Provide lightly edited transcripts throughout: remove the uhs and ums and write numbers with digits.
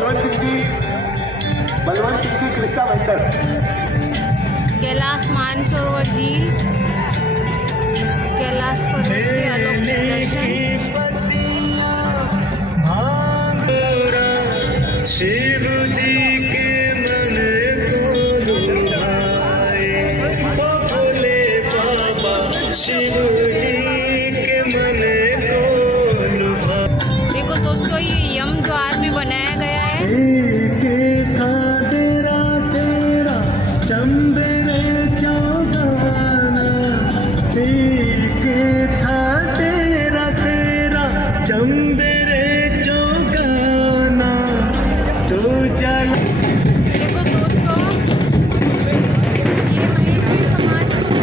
बलवंत सिंह जी कृष्णा वेंकर। कैलाश मानसरोवर झील, कैलाश पर्वत के अलौकिक दर्शन। शिव जी के मन को लुभाए, भोले बाबा शिव जी के मन को लुभाए। देखो दोस्तों, ये यम द्वार में बनाया गया है। चंबरे चौगाना, ठीक था तेरा तेरा चंबरे चौगाना, तू चल। देखो दोस्तों, ये महेश्वरी समाज की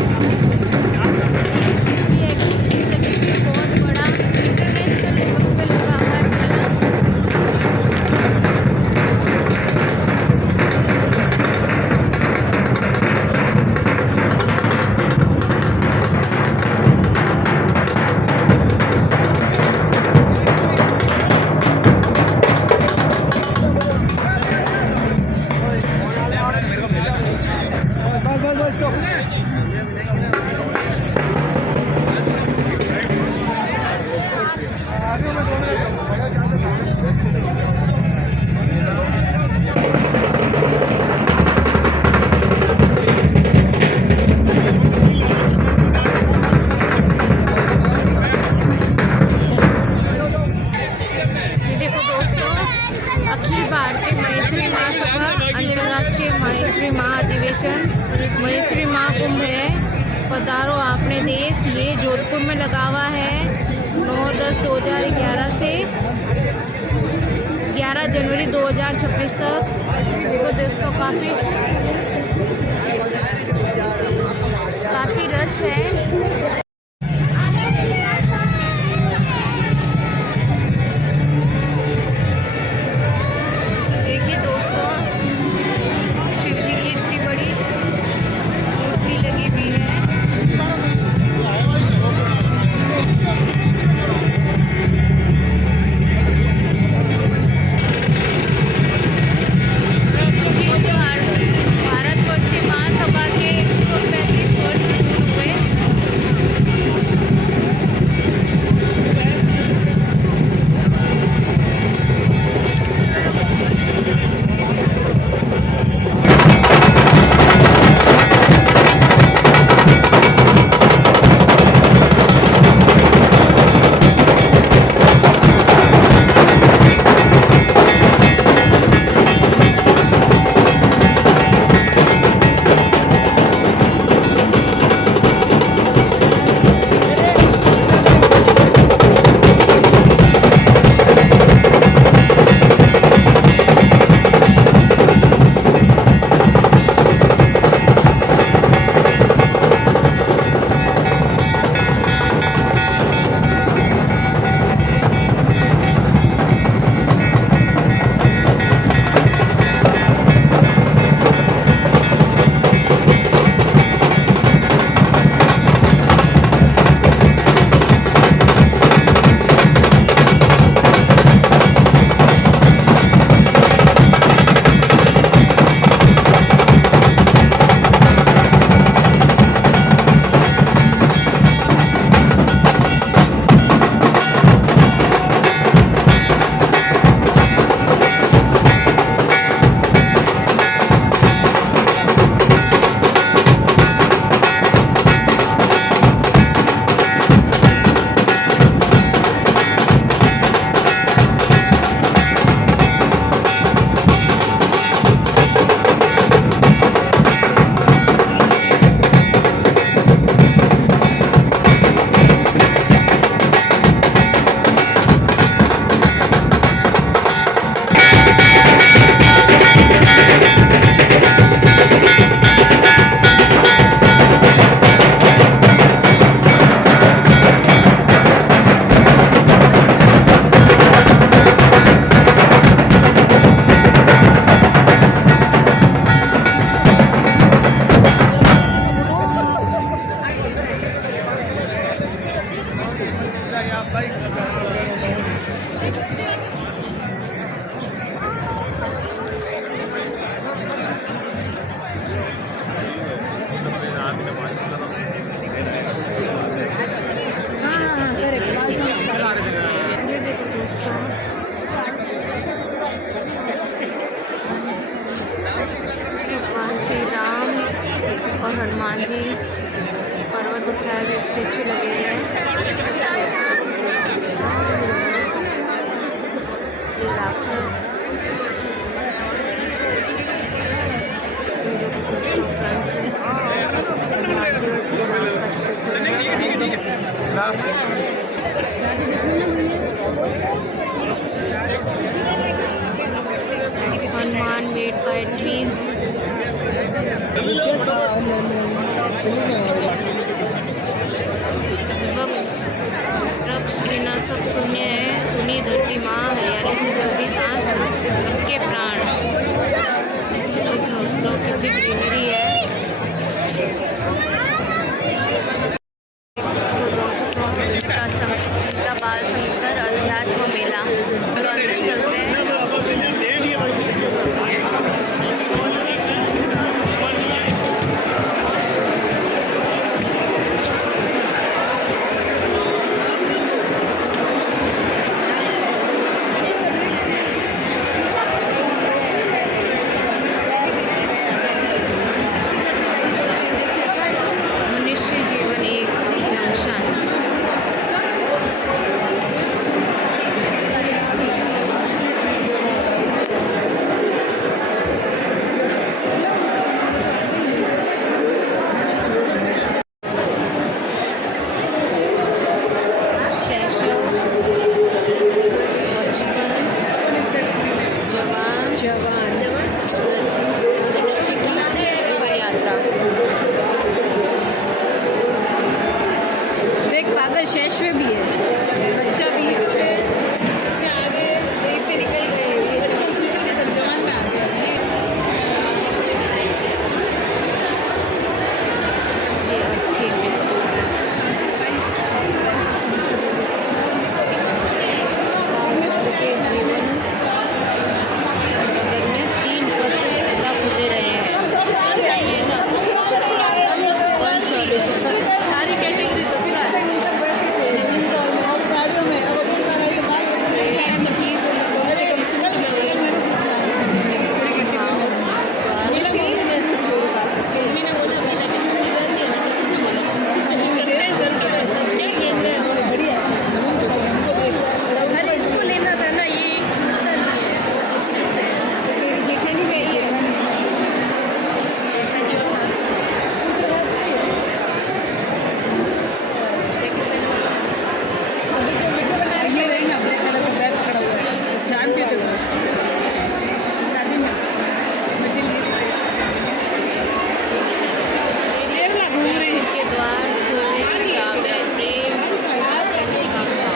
एग्जीबिशन लगी हुई है, बहुत बड़ा इंटरनेशनल लेवल पे लगा हुआ है मेला। देखो दोस्तों, अखिल भारतीय महेश्वरी महासभा अंतर्राष्ट्रीय महेश्वरी महाअधिवेशन महेश्वरी महाकुंभ है। पधारो आपने देश, ये जोधपुर में लगा हुआ है 9/10/2011 से 11 जनवरी 2026 तक। देखो दोस्तों, काफ़ी रश है। देखिए दोस्तों, शिव जी की इतनी बड़ी मूर्ति लगी हुई है। भारतवर्षीय महासभा के 135 वर्ष पूर्ण हुए। हनुमान जी पर्वत उठाए हुए स्टेचू लगे हुए हैं। ये राक्षस हनुमान मेड बाय ट्रीज। वृक्ष बिना सब शून्य है, सुनी धरती माँ हरियाली से चलती सांस, सबके प्राण। दोस्तों कितनी ग्रीनरी है। गीता बाल संकर अध्यात्म मेला। चलो अंदर चलते हैं। मनुष्य जीवन एक जंक्शन। शैशव, बचपन, जवान, मनुष्य की जीवन यात्रा। देख पागल शेष में भी है, बच्चा भी है। इसके आगे इससे निकल गए, ये बचपन से निकल के जवान में आ गया। ये अच्छी है। के जीवन नगर में 3 पत्र सदा खुले रहे हैं। One solution. सारी कैटेगरी इसको लेना था ना, ये छूटता नहीं है, वो मुश्किल से जेठानी में ये रही ना ब्लैक कलर का बैग खड़ा हुआ है, जानते थे शादी में मुझे प्रेम के द्वार खोलने की चाबी है। प्रेम के निष्काम भाव।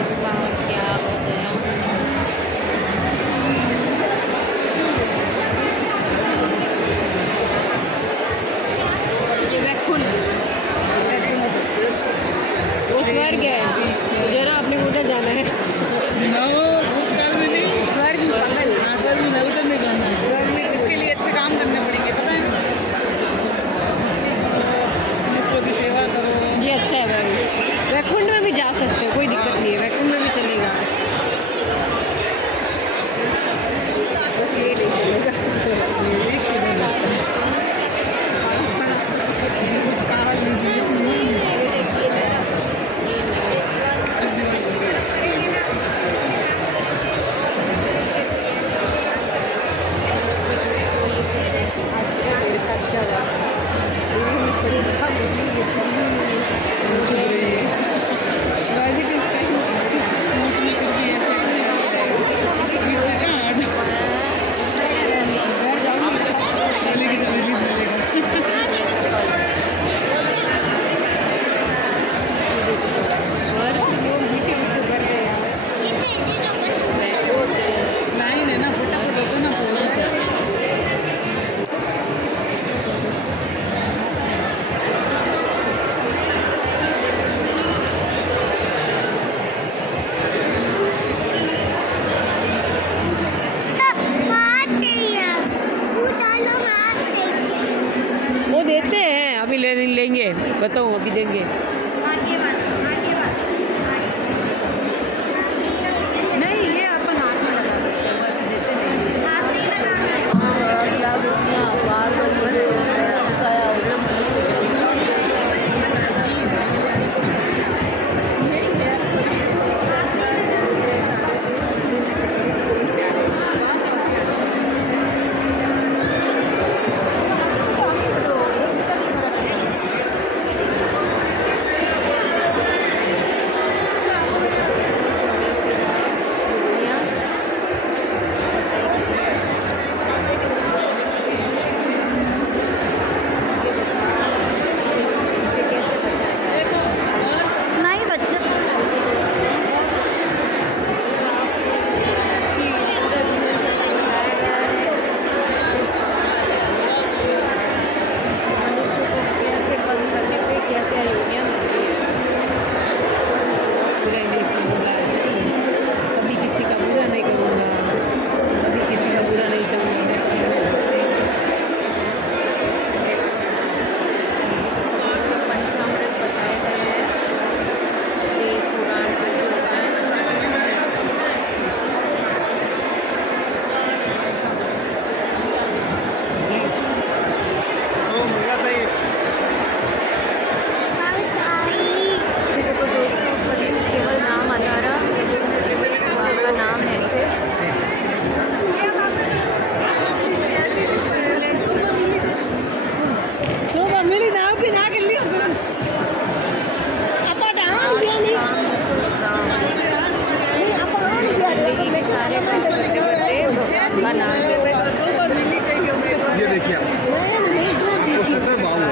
इसका क्या हो गया। ये वैकुंठ वो स्वर्ग है, जरा अपने उधर जाना है। स्वर्ग पागल, स्वर्ग में उधर नहीं जाना है। स्वर्ग में इसके लिए अच्छे काम करने पड़ेंगे, पता है ना। इसको की सेवा करो। ये अच्छा है भाई। वैकुंठ में भी जा सकते हो, कोई दिक्कत नहीं है, वैकुंठ में भी चलेगा। बस ये नहीं चलेगा। लाइन है ना, फटाफट होता ना हाथ चाहिए, वो डालो हाथ चाहिए। भी देंगे। आगे वाला नहीं, ये अपन हाथ में लगा सकते हैं, बस देते नहीं। हाथ नहीं लगाना इनसे कैसे बचाएगा? नहीं बच्चे पूरा जीवन चक्र बताया गया है। मनुष्य को कैसे कम करने पे क्या क्या योजना मिलती है। बुरा ही नहीं सुनूंगा, कभी किसी का बुरा नहीं करूँगा, कभी किसी का बुरा नहीं करूँगा। पंचामृत बताए गए हैं, ये पुराण जो भी होता है। देखो दोस्तों, कलयुग केवल नाम आधारा भगवान का नाम है सिर्फ। जिंदगी के सारे कष्ट करते करते भगवान का नाम लेते। ये देखिए आपको सतह बाबू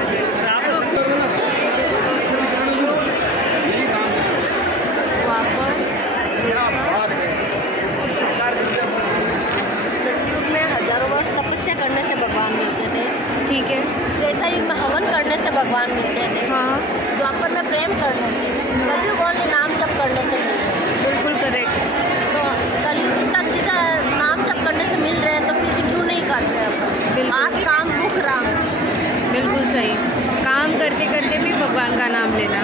सतयुग में हजारों वर्ष तपस्या करने से भगवान मिलते थे। ठीक है। त्रेता युग में हवन करने से भगवान मिलते थे। हाँ, द्वापर में प्रेम करने से, कलयुग ओनली नाम जप करने से मिलते हैं। बिल्कुल करेक्ट। तो कलयुग इतना सीधा नाम जप करने से मिल रहे हैं, तो फिर भी क्यों नहीं कर रहे अपन? बिल्कुल। आँख काम मुख राम। बिल्कुल सही। काम करते करते भी भगवान का नाम लेना।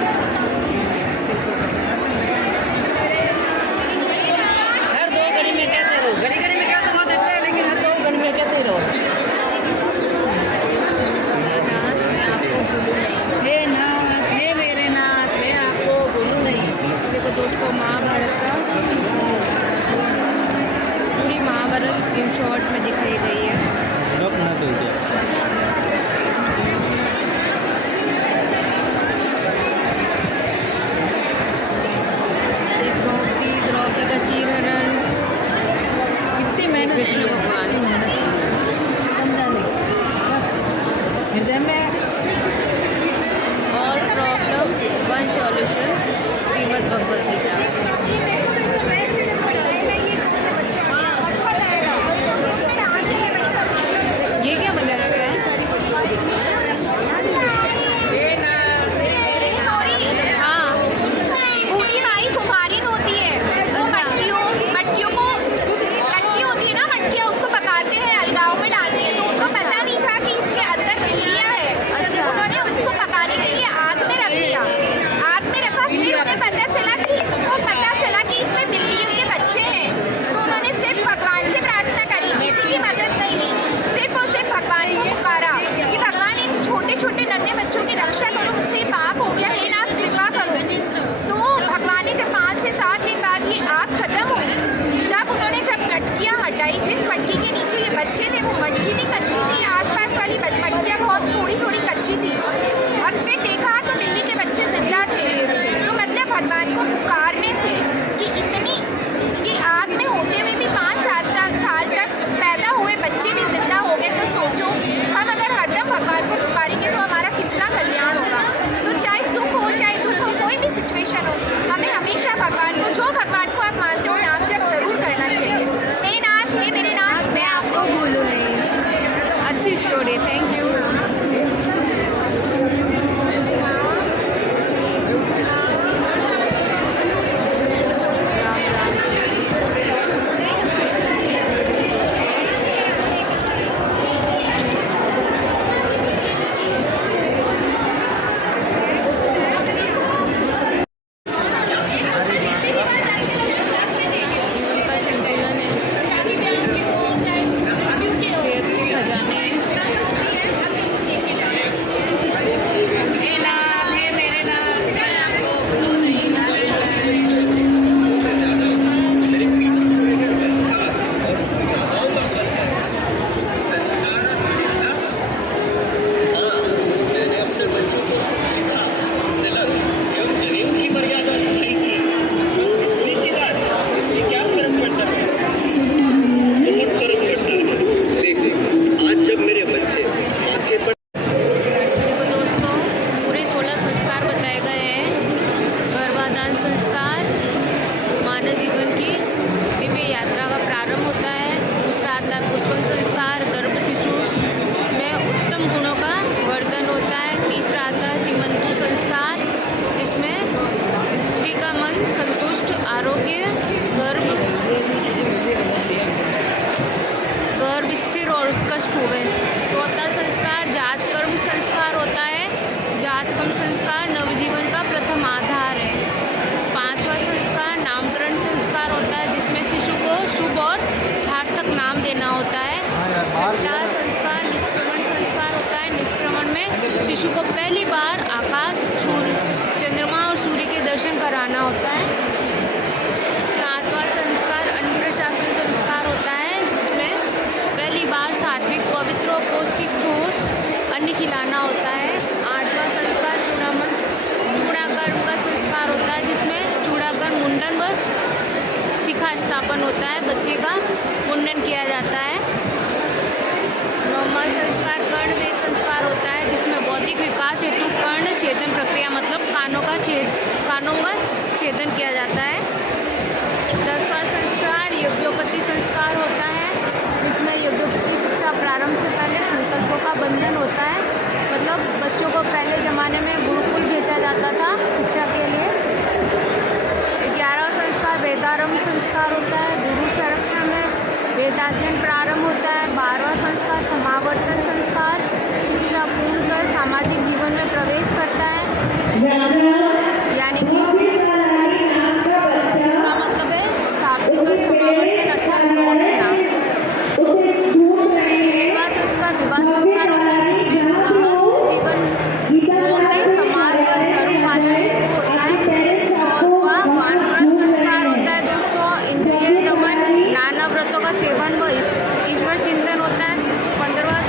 हर 2 घड़ी में कहते रहो, घड़ी घड़ी में कहते बहुत अच्छा है, लेकिन हर 2 घड़ी में कहते रहो। हे नाथ, मैं आपको भूलूं नहीं। हे नाथ, हे मेरे नाथ, मैं आपको भूलूं नहीं। देखो दोस्तों, महाभारत का पूरी महाभारत इन शॉर्ट में दिखाई गई है। द्रौपदी का चीरहरण, कितनी मेहनत की कृष्ण है, भगवान। कितनी मेहनत की है, समझाने की। बस हृदय में all problem one solution, Shrimad Bhagavad Gita. अच्छा लगेगा। में यात्रा का प्रारंभ होता है। दूसरा आता है पुष्पन संस्कार, गर्भ शिशु में उत्तम गुणों का वर्धन होता है। तीसरा आता है सीमंतु संस्कार, इसमें स्त्री का मन संतुष्ट, आरोग्य, गर्भ स्थिर और उत्कृष्ट हुए। चौथा संस्कार जातकर्म संस्कार होता है। जातकर्म संस्कार नवजीवन का प्रथम आधार है। पांचवा संस्कार नामकरण संस्कार होता है, जिसमें शिशु को शुभ और सार्थक नाम देना होता है। छठा संस्कार निष्क्रमण संस्कार होता है। निष्क्रमण में शिशु को पहली बार आकाश, सूर्य, चंद्रमा और सूर्य के दर्शन कराना होता है। सातवां संस्कार अन्नप्राशन संस्कार होता है, जिसमें पहली बार सात्विक, पवित्र और पौष्टिक ठोस अन्न खिलाना होता है। आठवां संस्कार चूड़ाकर्म का संस्कार होता है, जिसमें चूड़ाकर्म मुंडन व शिखा स्थापन होता है, बच्चे का मुंडन किया जाता है। नौवां संस्कार कर्णवेद संस्कार होता है, जिसमें बौद्धिक विकास हेतु कर्ण छेदन प्रक्रिया मतलब कानों का छेदन किया जाता है। 10वां संस्कार यज्ञोपति संस्कार होता है, जिसमें यज्ञोपति शिक्षा प्रारंभ से पहले संकल्पों का बंधन होता है, मतलब बच्चों को पहले ज़माने में गुरुकुल भेजा जाता था शिक्षा के लिए। 11वां संस्कार वेदारंभ संस्कार होता है, गुरु संरक्षण में वेदाध्ययन प्रारंभ होता है। 12वां संस्कार समावर्तन संस्कार, शिक्षा पूर्ण कर सामाजिक जीवन में प्रवेश करता है, यानी कि इसका मतलब है शाब्दिक और समावर्तन अर्थात मोहन। 13वां संस्कार विवाह संस्कार होता है, जिसमें गृहस्थ जीवन में समाज व धर्म पालन हेतु होता है। 14वां वानप्रस्थ संस्कार होता है दोस्तों, इंद्रिय दमन, नाना व्रतों का सेवन व ईश्वर चिंतन होता है। 15वां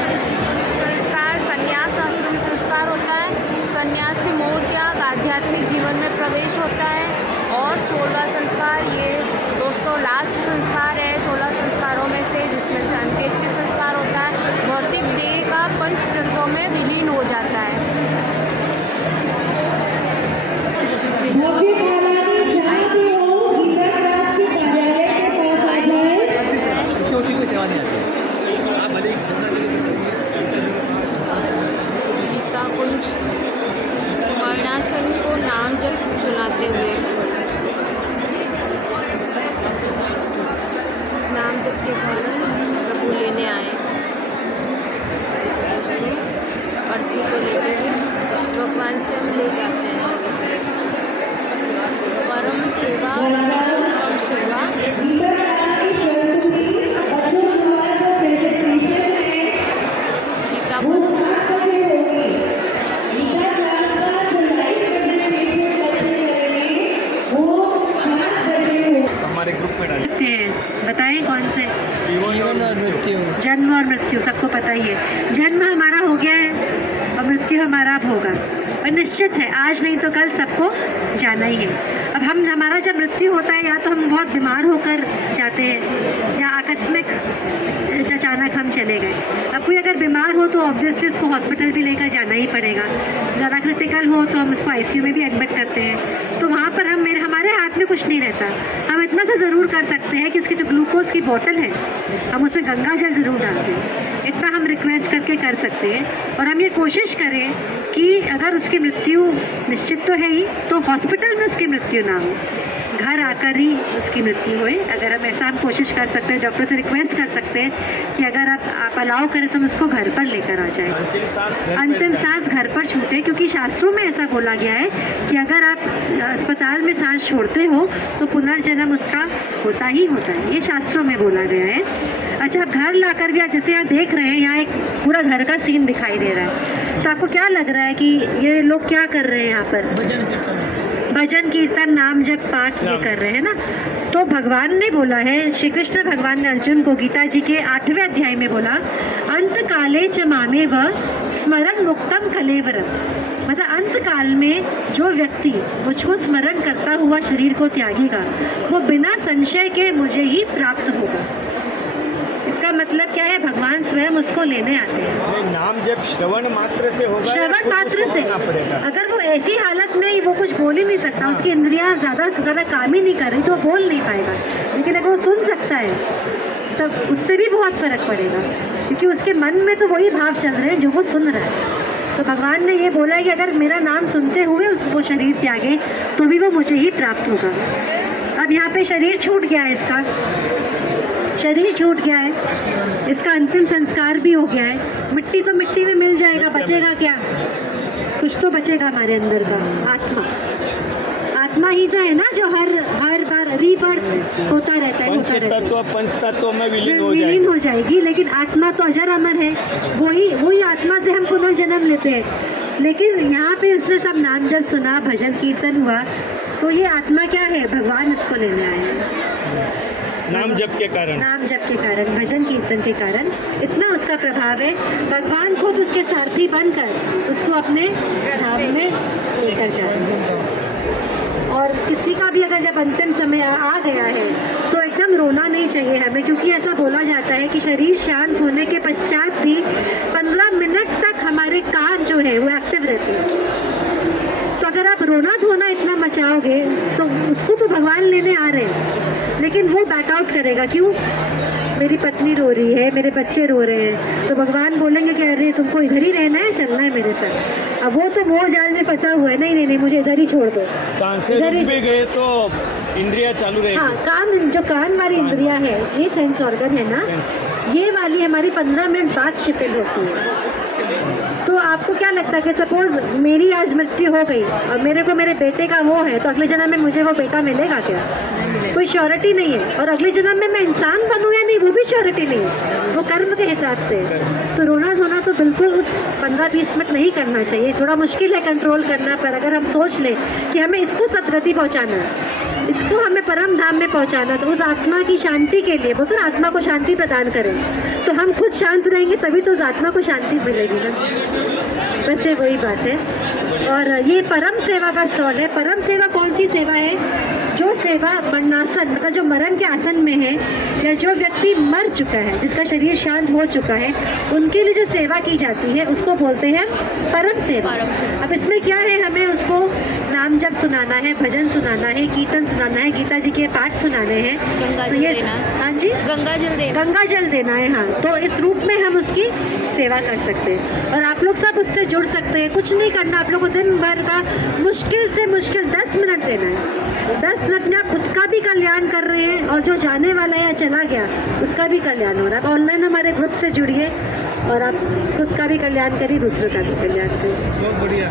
संस्कार संन्यास आश्रम संस्कार होता है, संन्यास से मोह त्याग आध्यात्मिक जीवन में प्रवेश होता है। और 16वां संस्कार ये दोस्तों लास्ट संस्कार है 16 संस्कारों में से, जिसमें से अंत्येष्टि संस्कार होता है, भौतिक देह का पंचतत्वों में विलीन हो जाता है। गीता कुंज वर्णासन को नाम जप सुनाते हुए नाम जप के कारण प्रभु लेने आए। अर्थी को लेते हुए भगवान से हम ले जाते हैं। परम सेवा सबसे उत्तम सेवा। गीता हमारे ग्रुप में डालिए। बताएं कौन से? जीवन और मृत्यु। जन्म और मृत्यु सबको पता ही है। जन्म हमारा हो गया है और मृत्यु हमारा अब होगा, और निश्चित है आज नहीं तो कल सबको जाना ही है। अब हमारा जब मृत्यु होता है, या तो हम बहुत बीमार होकर जाते हैं या आकस्मिक अचानक हम चले गए। अब कोई अगर बीमार हो तो ऑब्वियसली उसको हॉस्पिटल भी लेकर जाना ही पड़ेगा। ज़्यादा क्रिटिकल हो तो हम उसको आईसीयू में भी एडमिट करते हैं। तो वहाँ पर हमारे हाथ में कुछ नहीं रहता। हम इतना सा ज़रूर कर सकते हैं कि उसकी जो ग्लूकोज की बोतल है हम उसमें गंगा जल ज़रूर डालते हैं, इतना हम रिक्वेस्ट करके कर सकते हैं। और हम ये कोशिश करें कि अगर उसकी मृत्यु निश्चित तो है ही, तो हॉस्पिटल में उसकी मृत्यु ना हो, घर आकर ही उसकी मृत्यु होए। अगर हम ऐसा कोशिश कर सकते हैं, डॉक्टर से रिक्वेस्ट कर सकते हैं कि अगर आप अलाउ करें तो हम उसको घर पर लेकर आ जाए, अंतिम सांस घर पर छूटे। क्योंकि शास्त्रों में ऐसा बोला गया है कि अगर आप अस्पताल में सांस छोड़ते हो तो पुनर्जन्म उसका होता ही होता है, ये शास्त्रों में बोला गया है। अच्छा, अब घर लाकर भी आप जैसे यहाँ देख रहे हैं, यहाँ एक पूरा घर का सीन दिखाई दे रहा है, तो आपको क्या लग रहा है कि ये लोग क्या कर रहे हैं यहाँ पर? भजन कीर्तन नाम जप पाठ ये कर रहे हैं ना। तो भगवान ने बोला है, श्री कृष्ण भगवान ने अर्जुन को गीता जी के 8वें अध्याय में बोला, अंत काले च मामे व स्मरण मुक्तम कलेवरम। मतलब अंत काल में जो व्यक्ति मुझको स्मरण करता हुआ शरीर को त्यागेगा वो बिना संशय के मुझे ही प्राप्त होगा। इसका मतलब क्या है, भगवान स्वयं उसको लेने आते हैं। नाम जब श्रवण मात्र से होगा, श्रवण मात्र से, अगर वो ऐसी हालत में वो कुछ बोल ही नहीं सकता, उसकी इंद्रियां ज़्यादा काम ही नहीं कर रही, तो वो बोल नहीं पाएगा। लेकिन अगर वो सुन सकता है तब उससे भी बहुत फर्क पड़ेगा, क्योंकि उसके मन में तो वही भाव चल रहे हैं जो वो सुन रहा है। तो भगवान ने ये बोला है कि अगर मेरा नाम सुनते हुए उसको शरीर त्यागे तो भी वो मुझे ही प्राप्त होगा। अब यहाँ पे शरीर छूट गया है, इसका शरीर छूट गया है, इसका अंतिम संस्कार भी हो गया है। मिट्टी तो मिट्टी में मिल जाएगा, बचेगा क्या? कुछ तो बचेगा हमारे अंदर का आत्मा। आत्मा ही तो है ना जो हर बार रीबर्थ होता रहता है, पंच तत्व में विलीन हो जाएगी। लेकिन आत्मा तो अजर अमर है, वही आत्मा से हम पुनर्जन्म लेते हैं। लेकिन यहाँ पे उसने सब नाम जब सुना, भजन कीर्तन हुआ, तो ये आत्मा क्या है, भगवान इसको लेने आए हैं। नाम जप के कारण, भजन कीर्तन के कारण इतना उसका प्रभाव है। भगवान खुद उसके सारथी बनकर उसको अपने धाम में लेकर जाएंगे। और किसी का भी अगर जब अंतिम समय आ गया है तो एकदम रोना नहीं चाहिए हमें, क्योंकि ऐसा बोला जाता है कि शरीर शांत होने के पश्चात भी 15 मिनट तक हमारे कान जो है वो एक्टिव रहते हैं। तो अगर आप रोना धोना इतना मचाओगे तो उसको तो भगवान लेने आ रहे हैं, लेकिन वो बैक आउट करेगा। क्यों? मेरी पत्नी रो रही है, मेरे बच्चे रो रहे हैं, तो भगवान बोलेंगे कि अरे तुमको इधर ही रहना है, चलना है मेरे साथ। अब वो तो मोह जाल में फंसा हुआ है, नहीं मुझे इधर ही छोड़ दो। इधर ही गए तो इंद्रिया चालू रहेगी। हाँ, कान वाली इंद्रिया है, ये सेंस ऑर्गन है ना, ये वाली हमारी 15 मिनट बाद शिथिल होती है। तो आपको क्या लगता है कि सपोज मेरी आज मृत्यु हो गई और मेरे को मेरे बेटे का वो है, तो अगले जन्म में मुझे वो बेटा मिलेगा क्या? कोई श्योरिटी नहीं है। और अगले जन्म में मैं इंसान बनूं या नहीं, वो भी श्योरिटी नहीं है, वो कर्म के हिसाब से। तो रोना धोना तो बिल्कुल उस 15-20 मिनट नहीं करना चाहिए। थोड़ा मुश्किल है कंट्रोल करना, पर अगर हम सोच लें कि हमें इसको सदगति पहुंचाना है, इसको हमें परम धाम में पहुंचाना, तो उस आत्मा की शांति के लिए, बोलते ना आत्मा को शांति प्रदान करें, तो हम खुद शांत रहेंगे तभी तो उस आत्मा को शांति मिलेगी ना। वैसे वही बात है। और ये परम सेवा का स्टॉल है। परम सेवा कौन सी सेवा है? जो सेवा मरणासन, मतलब जो मरण के आसन में है, या जो व्यक्ति मर चुका है, जिसका शरीर शांत हो चुका है, उनके लिए जो सेवा की जाती है उसको बोलते हैं परम सेवा। अब इसमें क्या है, हमें उसको नाम जप सुनाना है, भजन सुनाना है, कीर्तन सुनाना है, गीता जी के पाठ सुनाने हैं, तो ये हाँ जी गंगा जल देना है। हाँ, तो इस रूप में हम उसकी सेवा कर सकते हैं। और आप लोग सब उससे जुड़ सकते हैं। कुछ नहीं करना, आप लोग को दिन भर का मुश्किल से मुश्किल 10 मिनट देना है। 10 मिनट में आप खुद का भी कल्याण कर रहे हैं और जो जाने वाला है या चला गया उसका भी कल्याण हो रहा है। ऑनलाइन हमारे ग्रुप से जुड़िए और आप खुद का भी कल्याण करिए, दूसरों का भी कल्याण करिए। बहुत बढ़िया।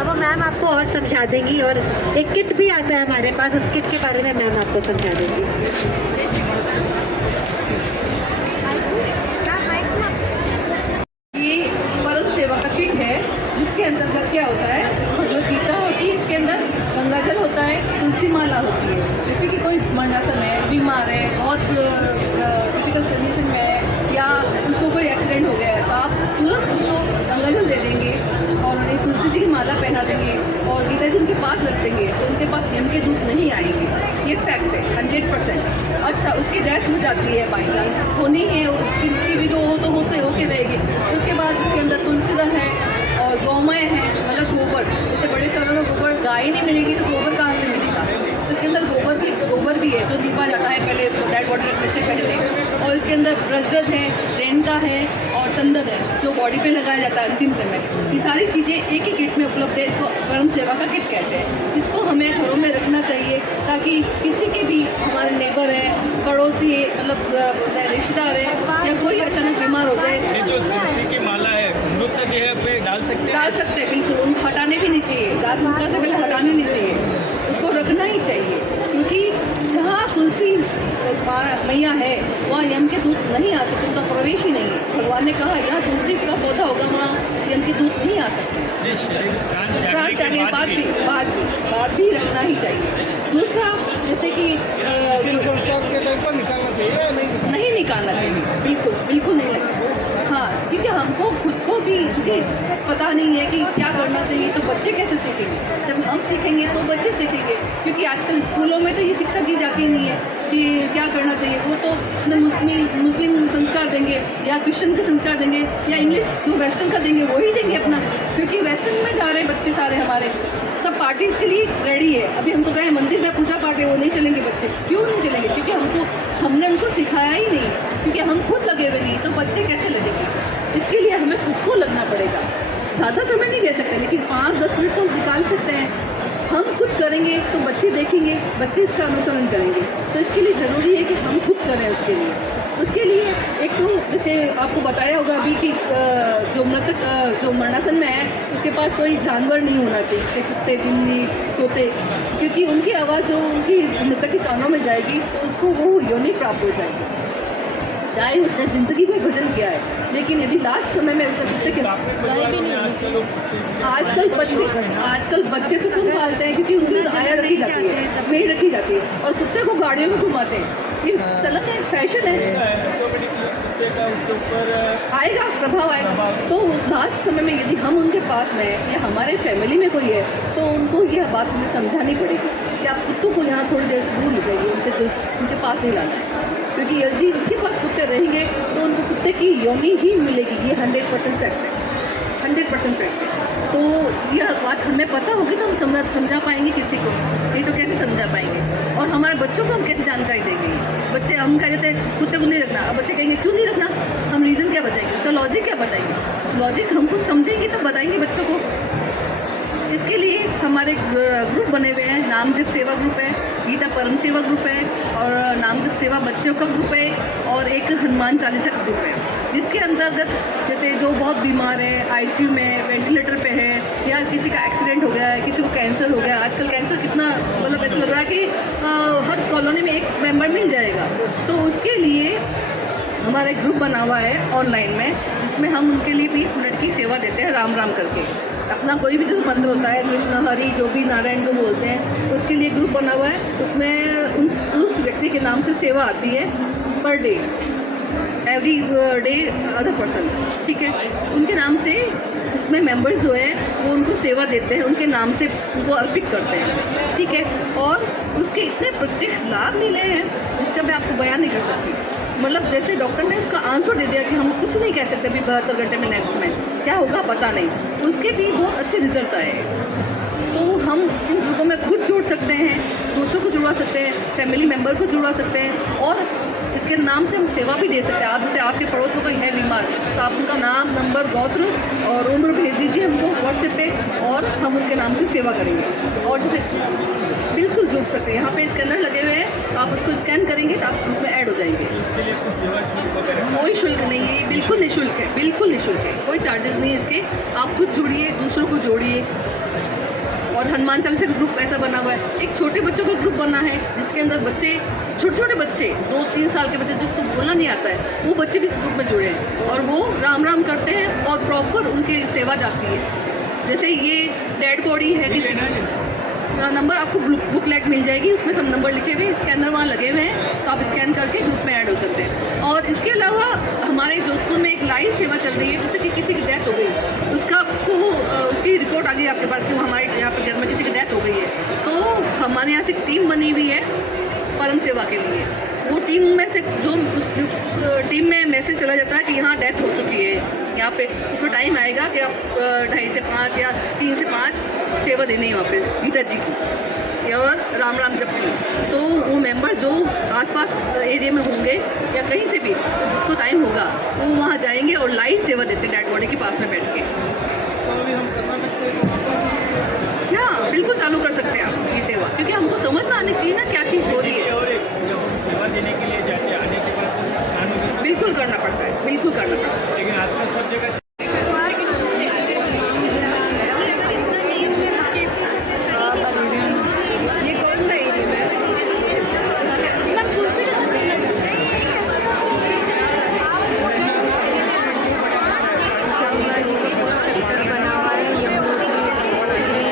अब वो मैम आपको और समझा देंगी, और एक किट भी आता है हमारे पास, उस किट के बारे में मैम आपको समझा देंगी। जय श्री कृष्ण। ये परम सेवा का किट है, जिसके अंतर्गत क्या होता है, भगवत गीता होती है, इसके अंदर गंगा जल होता है, तुलसी माला होती है। जैसे कि कोई मरणासन है, बीमार है, बहुत क्रिटिकल कंडीशन में है, या उसको कोई एक्सीडेंट हो गया है, तो आप तुरंत उसको गंगा जल दे देंगे और उन्हें तुलसी जी की माला पहना देंगे और गीता जी उनके पास रख देंगे, तो उनके पास यम के दूत नहीं आएंगे। ये फैक्ट है 100%। अच्छा, उसकी डेथ हो जाती है बाई चांस, होनी है, उसकी मृत्यु भी तो होते रहेगी। उसके बाद उसके अंदर तुलसी दल है और गौमय है, मतलब गोबर। जैसे बड़े शहरों में गोबर गाय नहीं मिलेगी तो गोबर कहाँ से मिलेगा, तो इसके अंदर गोबर भी है जो दीपा जाता है पहले डेड बॉडी रखने से पहले। और इसके अंदर ब्रजरज है, रेनका है और चंदन है जो बॉडी पे लगाया जाता है अंतिम समय। ये सारी चीज़ें एक ही किट में उपलब्ध है। इसको परम सेवा का किट कहते हैं। इसको हमें घरों में रखना चाहिए ताकि किसी के भी, हमारे नेबर है, पड़ोसी है, मतलब रिश्तेदार है, या कोई अचानक बीमार हो जाए, जो तुलसी की माला है मृत देह पे डाल सकते हैं। बिल्कुल, उनको हटाने भी नहीं चाहिए, दास संस्कार से पहले हटाने नहीं चाहिए, उसको रखना ही चाहिए। क्योंकि जहाँ तुलसी मैया है वहाँ यम के दूत नहीं आ सकते, उनका प्रवेश ही नहीं है। भगवान ने कहा यहाँ तुलसी का पौधा होगा वहाँ यम के दूत नहीं आ सकते। प्राण त्यागने के बाद भी रखना ही चाहिए। दूसरा, जैसे कि संस्कार के टाइम पर निकालना चाहिए या नहीं निकालना चाहिए, बिल्कुल नहीं लगता। हाँ, हाँ, क्योंकि हमको खुद को भी पता नहीं है कि क्या करना चाहिए, तो बच्चे कैसे सीखेंगे? जब हम सीखेंगे तो बच्चे सीखेंगे, क्योंकि आजकल स्कूलों में तो ये शिक्षा दी जाती नहीं है कि क्या करना चाहिए। वो तो मुस्लिम संस्कार देंगे या क्रिश्चियन के संस्कार देंगे या इंग्लिश जो वेस्टर्न का देंगे वही देंगे अपना, क्योंकि वेस्टर्न में जा रहे हैं बच्चे सारे हमारे, सब पार्टीज़ के लिए रेडी है। अभी हमको कहें मंदिर में पूजा पाठ है, वो नहीं चलेंगे बच्चे। क्यों नहीं चलेंगे? क्योंकि हमने उनको सिखाया ही नहीं, क्योंकि हम खुद लगे हुए नहीं, तो बच्चे कैसे लगेंगे? इसके लिए हमें खुद को लगना पड़ेगा। ज़्यादा समय नहीं दे सकते, लेकिन 5-10 मिनट तो निकाल सकते हैं। हम कुछ करेंगे तो बच्चे देखेंगे, बच्चे इसका अनुसरण करेंगे। तो इसके लिए ज़रूरी है कि हम खुद करें। उसके लिए एक तो जैसे आपको बताया होगा अभी कि जो मृतक जो मरणासन में है उसके पास कोई जानवर नहीं होना चाहिए, जैसे कुत्ते, बिल्ली, तोते, क्योंकि उनकी आवाज़ जो उनकी मृतक के कानों में जाएगी तो उसको वो योनि प्राप्त हो जाएगी, चाहे उसने ज़िंदगी में भजन किया है। लेकिन यदि लास्ट समय में उसका कुत्ते के गाय भी नहीं होनी चाहिए। आजकल बच्चे तो क्यों पालते हैं? क्योंकि उनकी गाय रखी जाती है, भेड़ रखी जाती है, और कुत्ते को गाड़ियों में घुमाते हैं। ये चलत है, फैशन है, आएगा प्रभाव आएगा। तो लास्ट समय में यदि हम उनके पास में या हमारे फैमिली में कोई है तो उनको यह बात हमें समझानी पड़ेगी कि आप कुत्तों को यहाँ थोड़ी देर से दूर ले जाइए, उनके पास नहीं लाना है। क्योंकि यदि उसके पास कुत्ते रहेंगे तो उनको कुत्ते की योनि ही मिलेगी। ये 100% फैक्ट है, 100% फैक्ट है। तो यह बात हमें पता होगी तो हम समझा पाएंगे किसी को, नहीं तो कैसे समझा पाएंगे? और हमारे बच्चों को हम कैसे जानकारी देंगे? बच्चे हम कह देते हैं कुत्ते को नहीं रखना, अब बच्चे कहेंगे क्यों नहीं रखना? हम रीज़न क्या बताएंगे, उसका लॉजिक क्या बताएंगे? लॉजिक हम खुद समझेंगे तो बताएंगे बच्चों को। इसके लिए हमारे ग्रुप बने हुए हैं, नाम जप सेवा ग्रुप है, गीता परम सेवा ग्रुप है, और नाम जप सेवा बच्चों का ग्रुप है, और एक हनुमान चालीसा का ग्रुप है, जिसके अंतर्गत जैसे जो बहुत बीमार है, आईसीयू में, वेंटिलेटर पे है, या किसी का एक्सीडेंट हो गया है, किसी को कैंसर हो गया। आजकल कैंसर कितना मतलब ऐसा लग रहा है कि हर कॉलोनी में एक मेंबर मिल जाएगा। तो उसके लिए हमारा एक ग्रुप बना हुआ है ऑनलाइन में, जिसमें हम उनके लिए 20 मिनट की सेवा देते हैं, राम राम करके। अपना कोई भी जो मंत्र होता है, कृष्ण हरि जो भी नारायण को बोलते हैं, उसके लिए ग्रुप बना हुआ है। उसमें उस व्यक्ति के नाम से सेवा आती है per day, every day other person, ठीक है। उनके नाम से उसमें मेंबर्स जो हैं वो उनको सेवा देते हैं, उनके नाम से उनको अर्पित करते हैं, ठीक है। और उसके इतने प्रत्यक्ष लाभ मिले हैं जिसका मैं आपको बयान नहीं कर सकती। मतलब जैसे डॉक्टर ने उसका आंसर दे दिया कि हम कुछ नहीं कह सकते अभी 72 घंटे में नेक्स्ट में क्या होगा पता नहीं, उसके भी बहुत अच्छे रिजल्ट्स आए हैं। तो हम इन ग्रुपों में खुद जोड़ सकते हैं, दूसरों को जुड़वा सकते हैं, फैमिली मेम्बर को जुड़वा सकते हैं, और इसके नाम से हम सेवा भी दे सकते हैं। आप जैसे आपके पड़ोस में कोई है बीमार तो आप उनका नाम, नंबर, गोत्र और उम्र भेज दीजिए हमको व्हाट्सएप पे, और हम उनके नाम से सेवा करेंगे। और जैसे बिल्कुल जुड़ सकते हैं, यहाँ पे स्कैनर लगे हुए हैं, आप उसको स्कैन करेंगे तो आप उसमें ऐड हो जाएंगे। कोई शुल्क नहीं है, बिल्कुल निःशुल्क है, बिल्कुल निःशुल्क है, कोई चार्जेस नहीं है इसके। आप खुद जुड़िए, दूसरों को जोड़िए। और हनुमान चालीसा का ग्रुप ऐसा बना हुआ है, एक छोटे बच्चों का ग्रुप बना है जिसके अंदर बच्चे, छोटे छोटे बच्चे, 2-3 साल के बच्चे जिसको बोलना नहीं आता है, वो बच्चे भी इस ग्रुप में जुड़े हैं, और वो राम राम करते हैं और प्रॉपर उनकी सेवा जाती है। जैसे ये डेड बॉडी है किसी नंबर आपको बुकलेट मिल जाएगी, उसमें सब नंबर लिखे हुए, स्कैनर वहाँ लगे हुए हैं, तो आप स्कैन करके ग्रुप में ऐड हो सकते हैं। और इसके अलावा हमारे जोधपुर में एक लाइव सेवा चल रही है, जैसे कि किसी की डेथ हो गई, उसका आपको उसकी रिपोर्ट आ गई आपके पास कि वो हमारे यहाँ पर घर में किसी की डेथ हो गई है, तो हमारे यहाँ से एक टीम बनी हुई है परम सेवा के लिए। वो टीम में से जो उस टीम में मैसेज चला जाता है कि यहाँ डेथ हो चुकी है, यहाँ पे उसमें टाइम आएगा कि आप 2:30 से 5 या 3 से 5 सेवा देनी है वहाँ पे गीता जी की और राम राम जप की। तो वो मेंबर जो आसपास एरिया में होंगे या कहीं से भी जिसको टाइम होगा वो वहाँ जाएंगे और लाइव सेवा देते हैं डेड बॉडी के पास में बैठ के। क्या बिल्कुल चालू कर सकते हैं आप ये सेवा, क्योंकि हमको समझ में आनी चाहिए ना क्या चीज़ हो रही है। सेवा देने के लिए जाते आने के बाद बिल्कुल करना पड़ता है, बिल्कुल करना पड़ता है। लेकिन आजकल सब जगह ये कौन सा एरिया में गंगा जी के जो सेक्टर बना हुआ है, यमुनोत्री,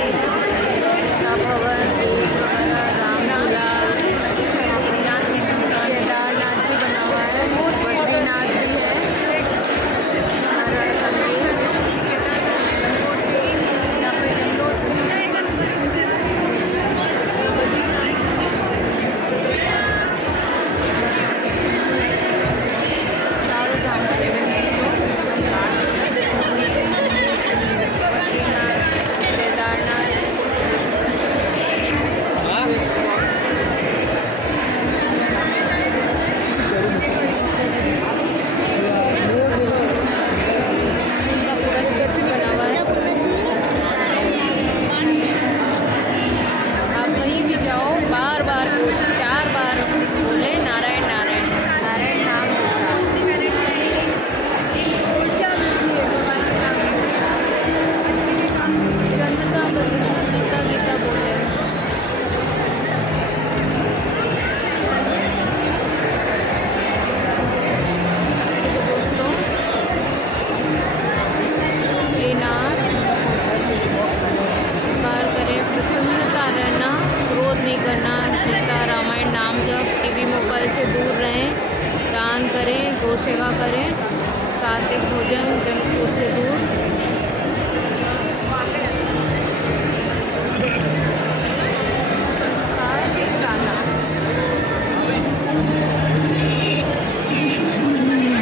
गीता भवन, गेट वगैरह, रामझूला, केदारनाथ भी बना हुआ है, बद्रीनाथ भी है। गौ सेवा करें, सात्विक भोजन, जंक फूड से दूर। संस्कार डालना,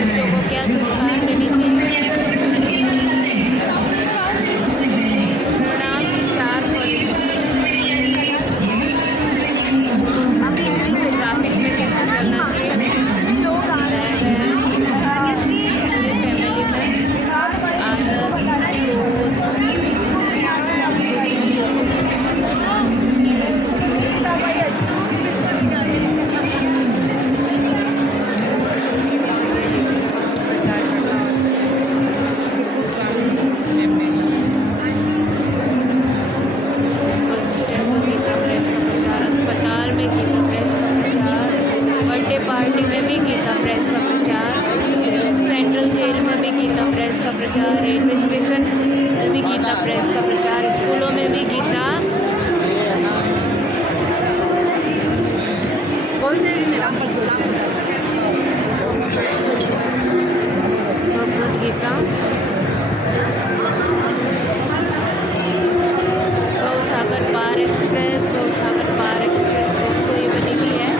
बच्चों को क्या संस्कार देने चाहिए? प्रणाम विचार ट्रैफिक में कैसे चलना चाहिए बताया गया है। पूरी फैमिली में आलस, क्रोध, अस्पताल में गीता प्रेस का प्रचार, बर्थडे पार्टी में भी गीता प्रेस का प्रचार, सेंट्रल जेल में भी गीता प्रेस का प्रचार, रेलवे स्टेशन में भी गीता प्रेस का प्रचार, स्कूलों में भी गीता भगवद गीता, गौसागर पार एक्सप्रेस, गौसागर पार एक्सप्रेस दोस्तों ये बनी हुई है।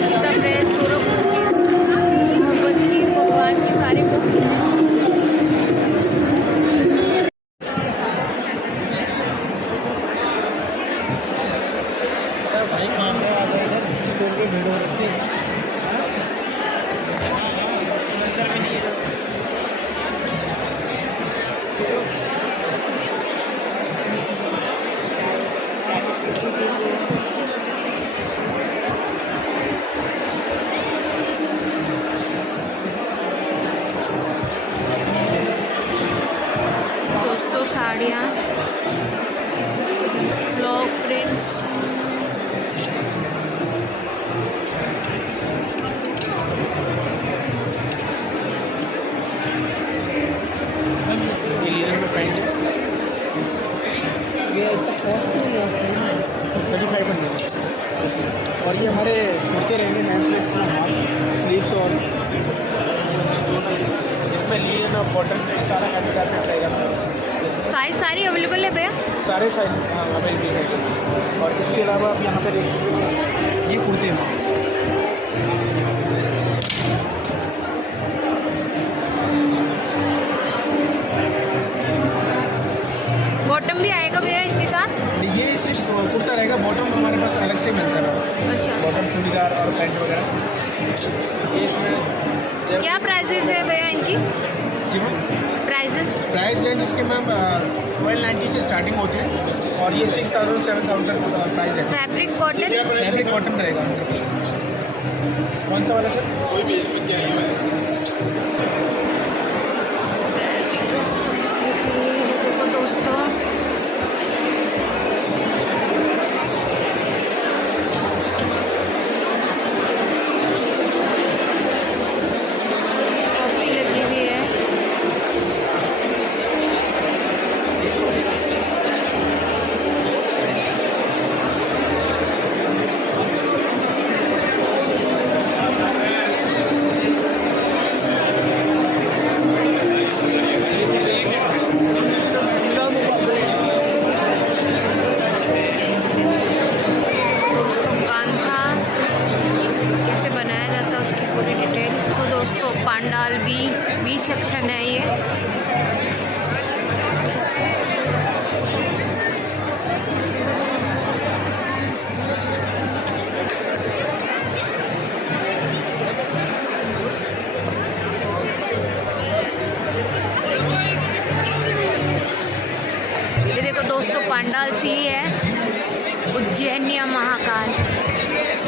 गीता प्रेस गोरखपुर की भगवत की भगवान की सारी बुक्स हैं। दोस्तों साड़ियाँ, ब्लॉक प्रिंट्स, ये लीलन में पैंट है, ये इतना कॉस्ट नहीं है, 3500 उसमें। और ये हमारे कुर्ते रहेंगे हैंड स्लीव्स में, हाफ स्लीव्स और इसमें लीलन और कॉटन सारा हैंड कार्पेट रहेगा। साइज सारी अवेलेबल है भैया? सारे साइज अवेलेबल है। और इसके अलावा आप यहाँ पे देख सकते हो ये कुर्ते हैं, बॉटम भी आएगा भैया इसके साथ? ये सिर्फ कुर्ता रहेगा, बॉटम हमारे पास अलग से मिलता है। अच्छा, बॉटम चूड़ीदार और पैंट वगैरह ये इसमें क्या प्राइसेस है भैया इनकी? जी मैम, प्राइसेस? प्राइस रेंज इसके मैम 1290 से स्टार्टिंग होते हैं और ये 6000 7000 तक प्राइस है। Fabric cotton? फैब्रिक कॉटन रहेगा। कौन सा वाला सर? कोई भी इसमें क्या है? देखो दोस्तों, कॉफी लगी हुई है। दोस्तों कांथा कैसे बनाया जाता है उसकी पूरी डिटेल। तो दोस्तों पांडाल बी सेक्शन है ये। ये देखो दोस्तों पांडाल सी है, उज्जैनिया महाकाल।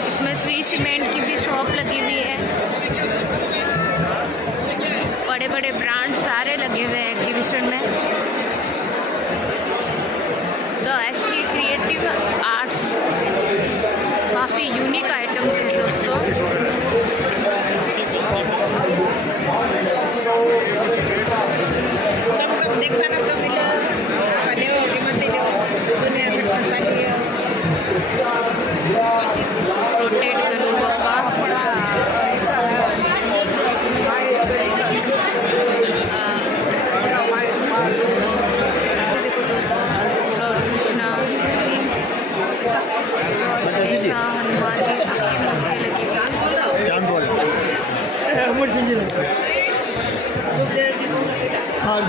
इसमें श्री सीमेंट की भी शॉप लगी हुई है, बड़े बड़े ब्रांड सारे लगे हुए हैं एग्जीबिशन में। द एसके क्रिएटिव आर्ट्स, काफ़ी यूनिक आइटम्स हैं दोस्तों। देखना ना तो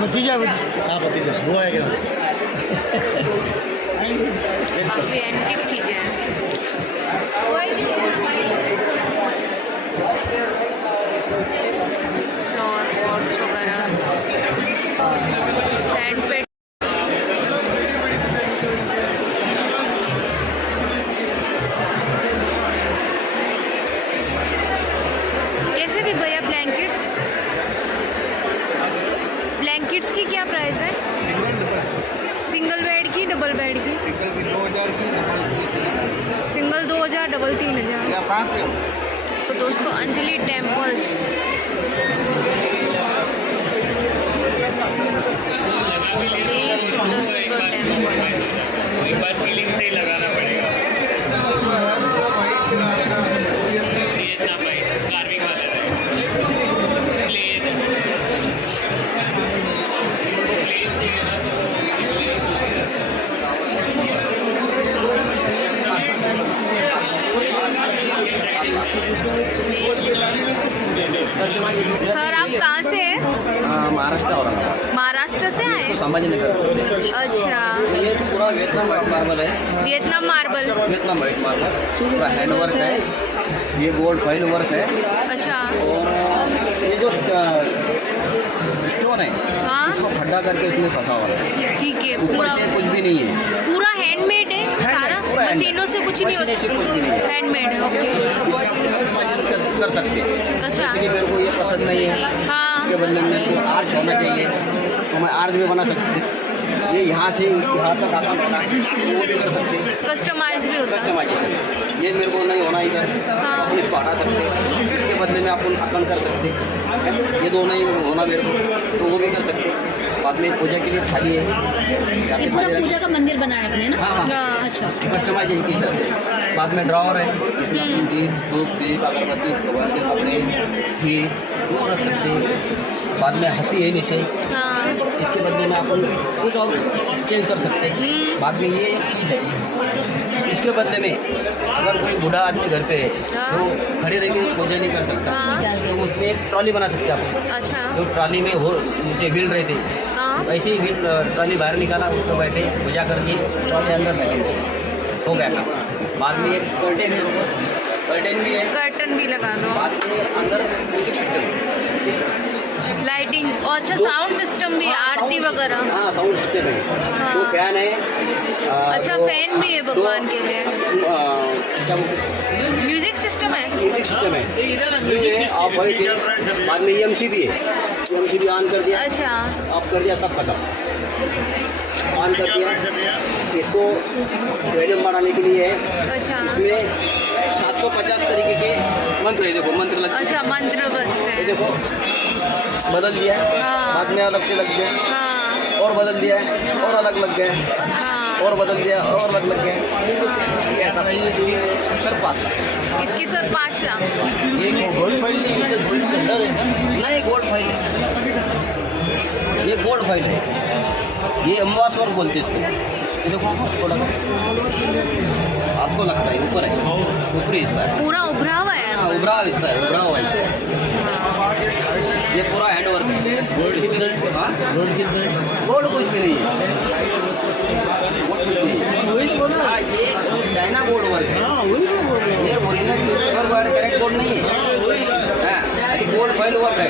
भतीजा हाँ भतीजा वो आएगा काफ़ी एंटिक चीज़ें हैं। फ्लावर पॉट्स वगैरह, हैंड पेंट। कैसे दी भैया ब्लैंकेट्स? ब्लैंकेट्स की क्या प्राइस है? सिंगल बेड की, डबल बेड की? Single 2000, double 3000। तो दोस्तों अंजलि टेम्पल्स ये सुंदर सुंदर टेम्पल। एक बार सीलिंग से ही लगाना पड़ेगा। ये इतना भाई कार्विंग वाला है। प्लेन चाहिए ना सर आप कहाँ से हैं? महाराष्ट्र औरंगाबाद महाराष्ट्र से आए हैं? संभाजीनगर। अच्छा, ये पूरा वियतनाम मार्बल है। Vietnam marble. Vietnam white marble पूरा हैंड वर्क है। ये गोल्ड फाइल वर्क है। अच्छा, और ये जो स्टोन है हाँ इसको खड्डा करके इसमें फंसा हुआ है। ठीक है। ऊपर पूरा से कुछ भी नहीं है, पूरा हैंडमेड है सारा? पूरा handmade। मशीनों से कुछ नहीं मशीनों से होता? कुछ भी नहीं है, हैंडमेड है। ओके। इसमें आप कस्टमाइज कर सकते हैं। अच्छा। जैसे कि मेरे को ये पसंद नहीं है, हाँ, इसके बदले में मेरे को आर्च होना चाहिए तो मैं आर्च भी बना सकती हूँ। ये यहाँ से यहाँ तक आता होना वो भी कर सकते हैं। कस्टमाइज भी होता है। कस्टमाइजेशन ये मेरे को नहीं होना इधर, हाँ। अपन इसको हटा सकते हैं। इसके बदले में अपन अकन कर सकते हैं। ये दोनों ही होना मेरे को तो वो भी कर सकते हैं। बाद में पूजा के लिए थाली है, या फिर पूरा पूजा का मंदिर बनाया आपने ना? हाँ हाँ हाँ। अच्छा। कस्टमाइजेशन की सर। बाद में ड्रॉवर है, इसमें अपन दीप धूप दीप अगरबत्ती भगवान के कपड़े घी वो रख सकते हैं। बाद में हाथी है नीचे, हाँ। इसके बदले में अपन कुछ और चेंज कर सकते हैं। बाद में ये एक चीज़ है, इसके बदले में अगर कोई बूढ़ा आदमी घर पे है तो खड़े रह के पूजा नहीं कर सकता, हाँ। तो उसमें एक ट्रॉली बना सकते हैं आप। अच्छा, जो ट्रॉली में हो नीचे व्हील रहे थे, हाँ। वैसे ही व्हील ट्रॉली बाहर निकाला, उसको बैठे पूजा करके ट्रॉली अंदर बैठे हो गया काम। बाद में एक कर्टेन है, कर्टेन भी है। कर्टन भी लगा दो। बाद में अंदर म्यूजिक सिस्टम, लाइटिंग और अच्छा साउंड सिस्टम भी, आरती वगैरह। हाँ साउंड सिस्टम है। हाँ। 2 फैन है। अच्छा, फैन भी है भगवान के लिए। क्या बोलते म्यूजिक सिस्टम है। म्यूजिक सिस्टम है, ये है ऑफ वाइट है। बाद में EMC भी है, EMC भी ऑन कर दिया, अच्छा, ऑफ कर दिया, सब खत्म। ऑन कर दिया। इसको वॉल्यूम बढ़ाने के लिए है, अच्छा, इसमें 750 तरीके के मंत्र है। देखो मंत्र लगते हैं। अच्छा, मंत्र बजते ये हैं। देखो बदल दिया है, हाँ। बाद में अलग से लग गया, हाँ, और बदल दिया है, और अलग लग गया, हाँ, और बदल दिया, और अलग लग गया। ये ऐसा नहीं, सर 5 लाख। इसकी सर 5 लाख। ये गोल्ड फाइल नहीं, इसे गोल्ड कलर है ना, ये गोल्ड फाइल है, ये गोल्ड फाइल है। ये एम्बॉस वर्क बोलते हैं इसको। ये देखो थोड़ा आपको लगता है ऊपर है, ऊपरी हिस्सा है, पूरा उभरा हुआ है। हाँ, उभरा हुआ हिस्सा है, उभरा हुआ हिस्सा है। ये पूरा हैंड वर्क है। गोल्ड कितना है? हाँ गोल्ड कुछ भी नहीं है, हाँ ये चाइना गोल्ड वर्क है। ये ओरिजिनल करेक्ट गोल्ड नहीं है, हाँ ये गोल्ड फाइल वर्क है।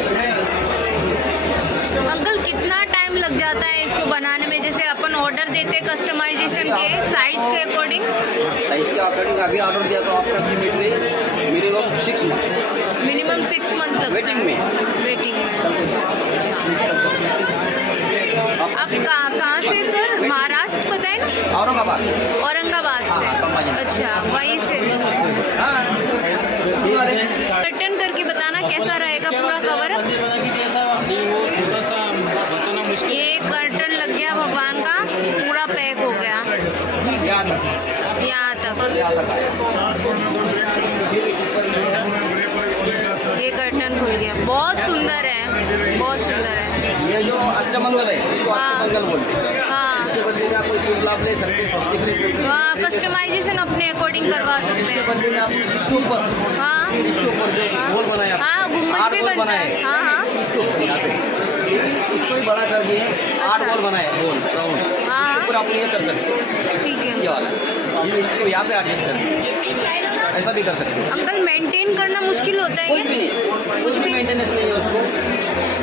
अंकल कितना टाइम लग जाता है इसको बनाने में? जैसे अपन ऑर्डर देते हैं कस्टमाइजेशन के साइज के अकॉर्डिंग? साइज के अकॉर्डिंग अभी ऑर्डर दिया तो approximately minimum 6 month. Minimum 6 month लगता है वेटिंग में। वेटिंग में। आप कहाँ से सर? महाराष्ट्र बताए ना? औरंगाबाद। औरंगाबाद हाँ, से। संभाजीनगर। अच्छा, वहीं से। रिटर्न करके बताना कैसा रहेगा पूरा कवर। ये कर्टन लग गया भगवान का, पूरा पैक हो गया यहाँ तक, यहाँ तक। यहाँ तक आया। ये कर्टन खुल गया, बहुत सुंदर है, बहुत सुंदर है। ये जो अष्टमंगल है इसको हाँ। अष्टमंगल बोलते हैं। हाँ, इसके बदले में आप कोई शुभ लाभ ले सकते हैं, स्वस्तिक ले सकते हैं। हाँ, कस्टमाइजेशन अपने अकॉर्डिंग करवा सकते इसके हैं। बदले में आप इसके ऊपर, हाँ, इसके ऊपर जो हाँ। गोल बनाया, हाँ, गुम्बद आठ भी गोल बनता बनाए, है। हाँ, हाँ। इसके ऊपर यहाँ पे अभी इसको ही बड़ा कर दिए, 8 बॉल बनाए, गोल राउंड। हाँ। ऊपर आप ये कर सकते हो, ठीक है ये वाला, ये इसको यहाँ पे एडजस्ट कर दिए, ऐसा भी कर सकते हो। अंकल, मेंटेन करना मुश्किल होता है कुछ भी क्या? नहीं, कुछ भी मेंटेनेंस नहीं है उसको।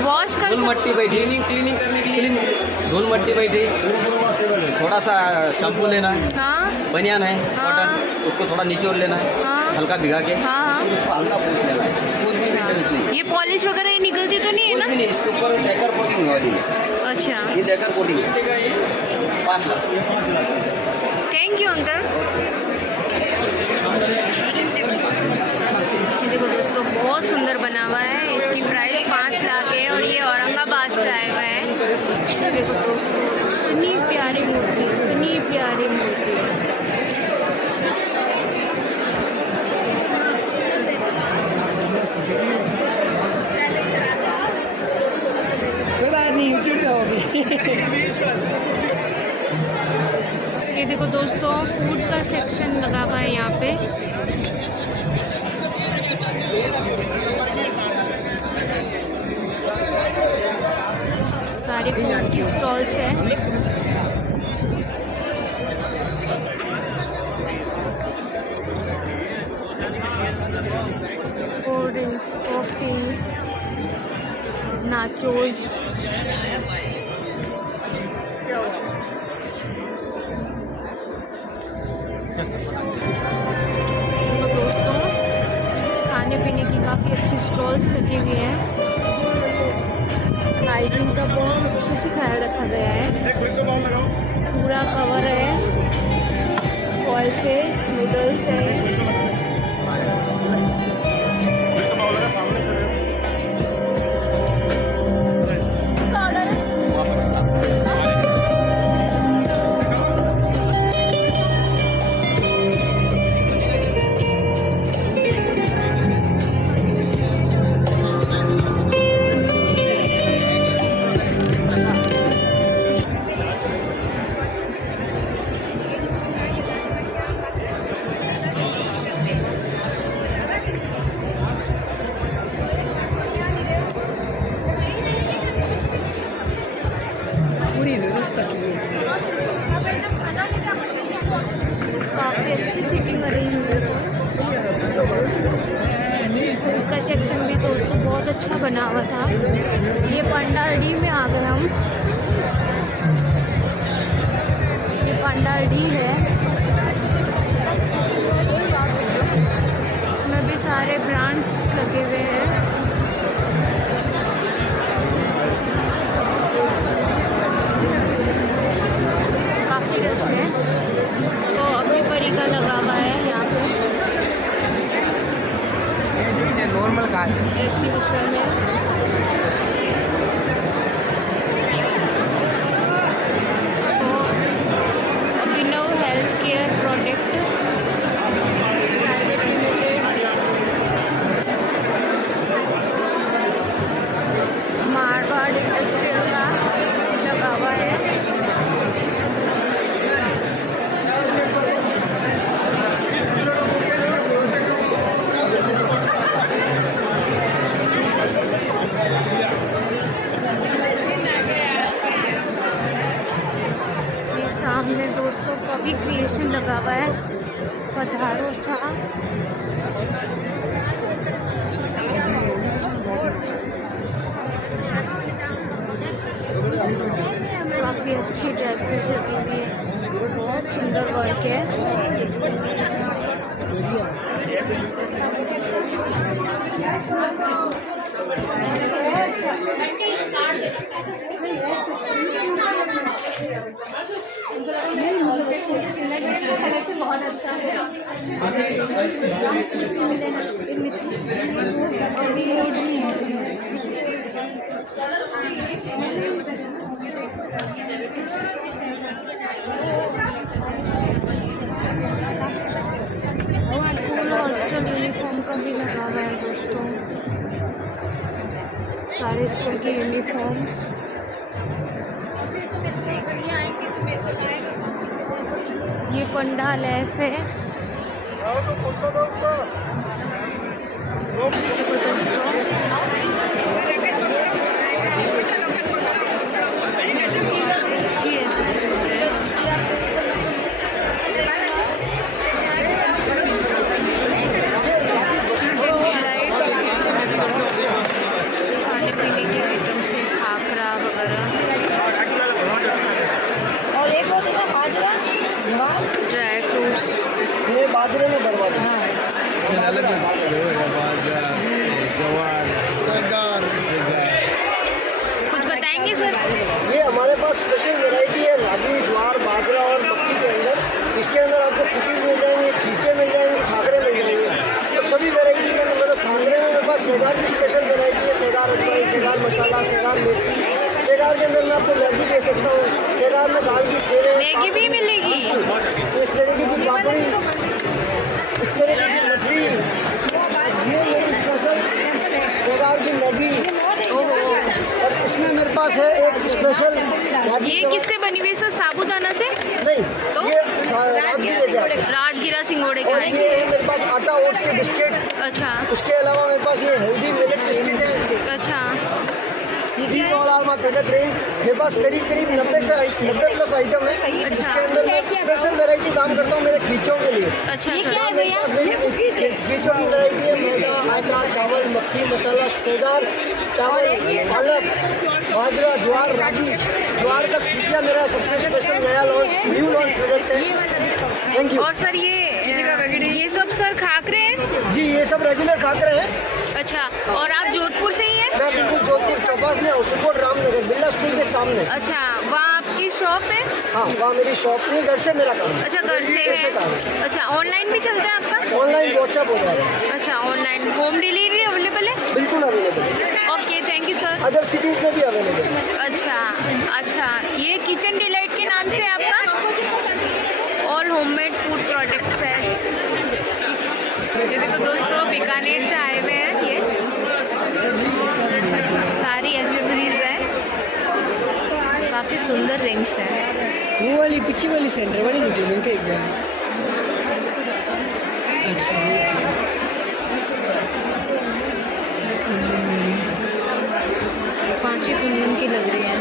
वॉश कर धूल मट्टी बैठी, क्लीनिंग करने के लिए धूल मट्टी बैठी, थोड़ा सा शैम्पू लेना है, हाँ बनियान है हाँ। कॉटन, उसको थोड़ा निचोड़ लेना है, हाँ। हल्का भिगा के, हाँ। फिर उसको हल्का पोंछ लेना है। कुछ भी मेंटेनेंस नहीं, ये पॉलिश वगैरह ये निकलती तो नहीं है कुछ भी ना? नहीं। इसके ऊपर डेकर कोटिंग है वाली, अच्छा, ये decker coating 5 lakh. Thank you uncle. देखो दोस्तों, बहुत सुंदर बना हुआ है, इसकी प्राइस 5 लाख है और ये औरंगाबाद से आया हुआ है। देखो दोस्तों, इतनी प्यारी मूर्ति, इतनी प्यारी मूर्ति। ये देखो दोस्तों, फूड का सेक्शन लगा हुआ है यहाँ पे। सारी फूड की स्टॉल्स है। Cold drinks, coffee, nachos. तो दोस्तों, खाने पीने की काफ़ी अच्छी स्टॉल्स लगी हुई हैं। हाइजीन का बहुत अच्छे से ख्याल रखा गया है, पूरा कवर है फॉल से, नूडल्स है। काफ़ी अच्छी सीटिंग अरेंजमेंट है। फूड का सेक्शन भी दोस्तों बहुत अच्छा बना हुआ था। ये पंडाल डी में आ गए हम। ये पंडाल डी है, इसमें भी सारे ब्रांड्स लगे हुए हैं। काफ़ी रश है, तो अपनी परी का लगा हुआ है यहाँ पे नॉर्मल का एग्जीबिशन में। तो Abhinav health care product private limited, Marwar industrial का लगा हुआ है। ये सामने दोस्तों कवि क्रिएशन लगा हुआ है, पधारो सा। काफ़ी अच्छी ड्रेसेस लगी हुई है, बहुत सुंदर वर्क है। बहुत अच्छा है। स्कूल हॉस्टल यूनिफॉर्म का भी लगा हुआ है दोस्तों, सारे स्कूल के यूनिफॉर्म्स। ये पंडाल ऐप है। देखो दोस्तों, मसाला, शेगार मेथी, शेगार के अंदर मैं आपको मैगी दे सकता हूँ, शेगार में दाल की सेवे, मैगी भी मिलेगी? इस तरीके की पापड़ी, इस तरीके की मछली, ये मेरी स्पेशल शेगार की मैगी, और इसमें मेरे पास है एक स्पेशल मैगी। ये किससे बनी हुई है सर? साबूदाना से? नहीं, तो? ये राजगीरे के आटे। राजगीरा सिंगोड़े के और आटे। ये है मेरे पास आटा ओट्स के बिस्किट। अच्छा उसके अलावा मेरे पास ये हेल्दी मिलेट बिस्किट है। अच्छा। These all are my product range। मेरे पास करीब 90 प्लस आइटम है, जिसके अंदर मैं स्पेशल वैरायटी काम करता हूँ मेरे खींचों के लिए। अच्छा मेरे सर। पास मेरी खींचों की वैरायटी है, मैदा, चावल, मक्खी, मसाला, सेदार, चावल, पालक, बाजरा, ज्वार, रागी। ज्वार का खींचा मेरा सबसे स्पेशल नया न्यू लॉन्च प्रोडक्ट है। Thank you. और सर ये सब सर खाकरे हैं? जी, ये सब रेगुलर खाकरे हैं। अच्छा, और आप जोधपुर से ही हैं? मैं बिल्कुल जोधपुर चौपास में सुपोट रामनगर बिरला स्कूल के सामने। अच्छा, वहाँ आपकी शॉप है? हाँ, वहाँ मेरी शॉप नहीं, घर से मेरा काम है। अच्छा, घर से है। अच्छा, ऑनलाइन भी चलता है आपका? ऑनलाइन व्हाट्सएप हो जाएगा। अच्छा, ऑनलाइन होम डिलीवरी अवेलेबल है? बिल्कुल अवेलेबल है। Okay, thank you sir. Other cities में भी अवेलेबल है। अच्छा अच्छा, ये किचन डिलाइट के नाम से आपका ऑल होममेड फूड प्रोडक्ट्स है। ये देखो दोस्तों, बीकानेर से आए हुए हैं, ये सारी एसेसरीज है, काफ़ी सुंदर रिंग्स हैं। वो वाली पीछे वाली सेंटर वाली निकली उनके एक बार। अच्छा, 5 कुंदन की लग रही है।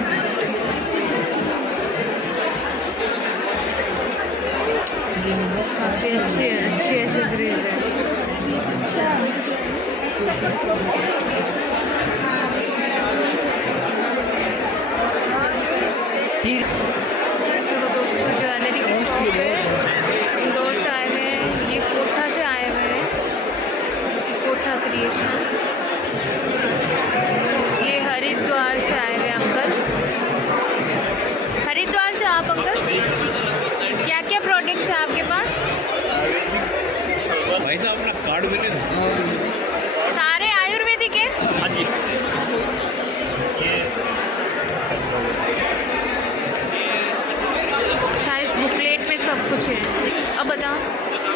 काफ़ी अच्छी एसेसरीज है। देखो दोस्तों, ज्वेलरी की शॉप है, इंदौर से आए हुए हैं, ये कोठा से आए हुए हैं, कोठा क्रिएशन। ये हरिद्वार से आए हुए अंकल। हरिद्वार से आप अंकल, क्या क्या प्रोडक्ट्स हैं आपके पास? भाई तो अपना कार्ड मिले ना। सारे आयुर्वेदिक है? हाँ जी। शायद बुकलेट में सब कुछ है। अब बताओ,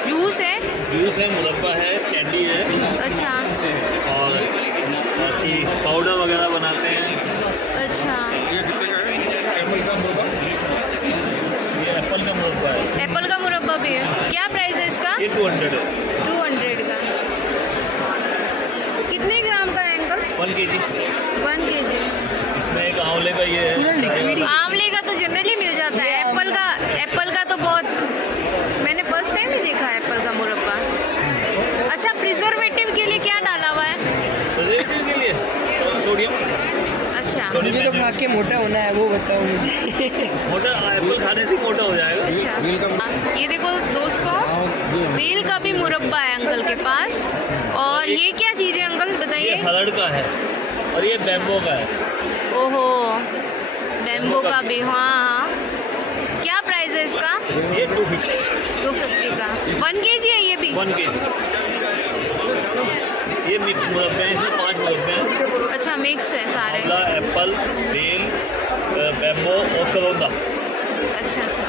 जूस है? जूस है, मुरब्बा है, कैंडी है। अच्छा और बाकी पाउडर वगैरह बनाते हैं। अच्छा, ये कितने का है? एप्पल का मुरब्बा। ये एप्पल का मुरब्बा है। एप्पल का मुरब्बा भी है। क्या प्राइस है इसका? ये 200 है। 200 का। कितने ग्राम का है अंकल? 1 kg। 1 kg। इसमें एक आंवले का ये है। आंवले का तो जनरली मिल जाता है, एप्पल का तो बहुत, मैंने फर्स्ट टाइम ही देखा है एप्पल का मुरब्बा। अच्छा, प्रिजर्वेटिव के लिए क्या डाला हुआ है? प्रिजर्वेटिव के लिए सोडियम। अच्छा मुझे तो खा के मोटा होना है, वो बताओ मुझे। मोटा एप्पल खाने से मोटा हो जाएगा। अच्छा, ये देखो दोस्तों, बेल का भी मुरब्बा है अंकल के पास। और ये क्या चीज़ है अंकल, ये बताइए? हरड़ का है और ये बैम्बो का है। ओहो, बैम्बो का भी। हाँ, क्या प्राइस है इसका? ये 250। 250 का। 1 kg है ये भी? 1 kg। ये मिक्स मुरब्बे हैं, इसमें 5 मुरब्बे हैं। अच्छा, मिक्स है सारे। आंवला, एप्पल, बेल, बैम्बो और करौंदा। अच्छा अच्छा,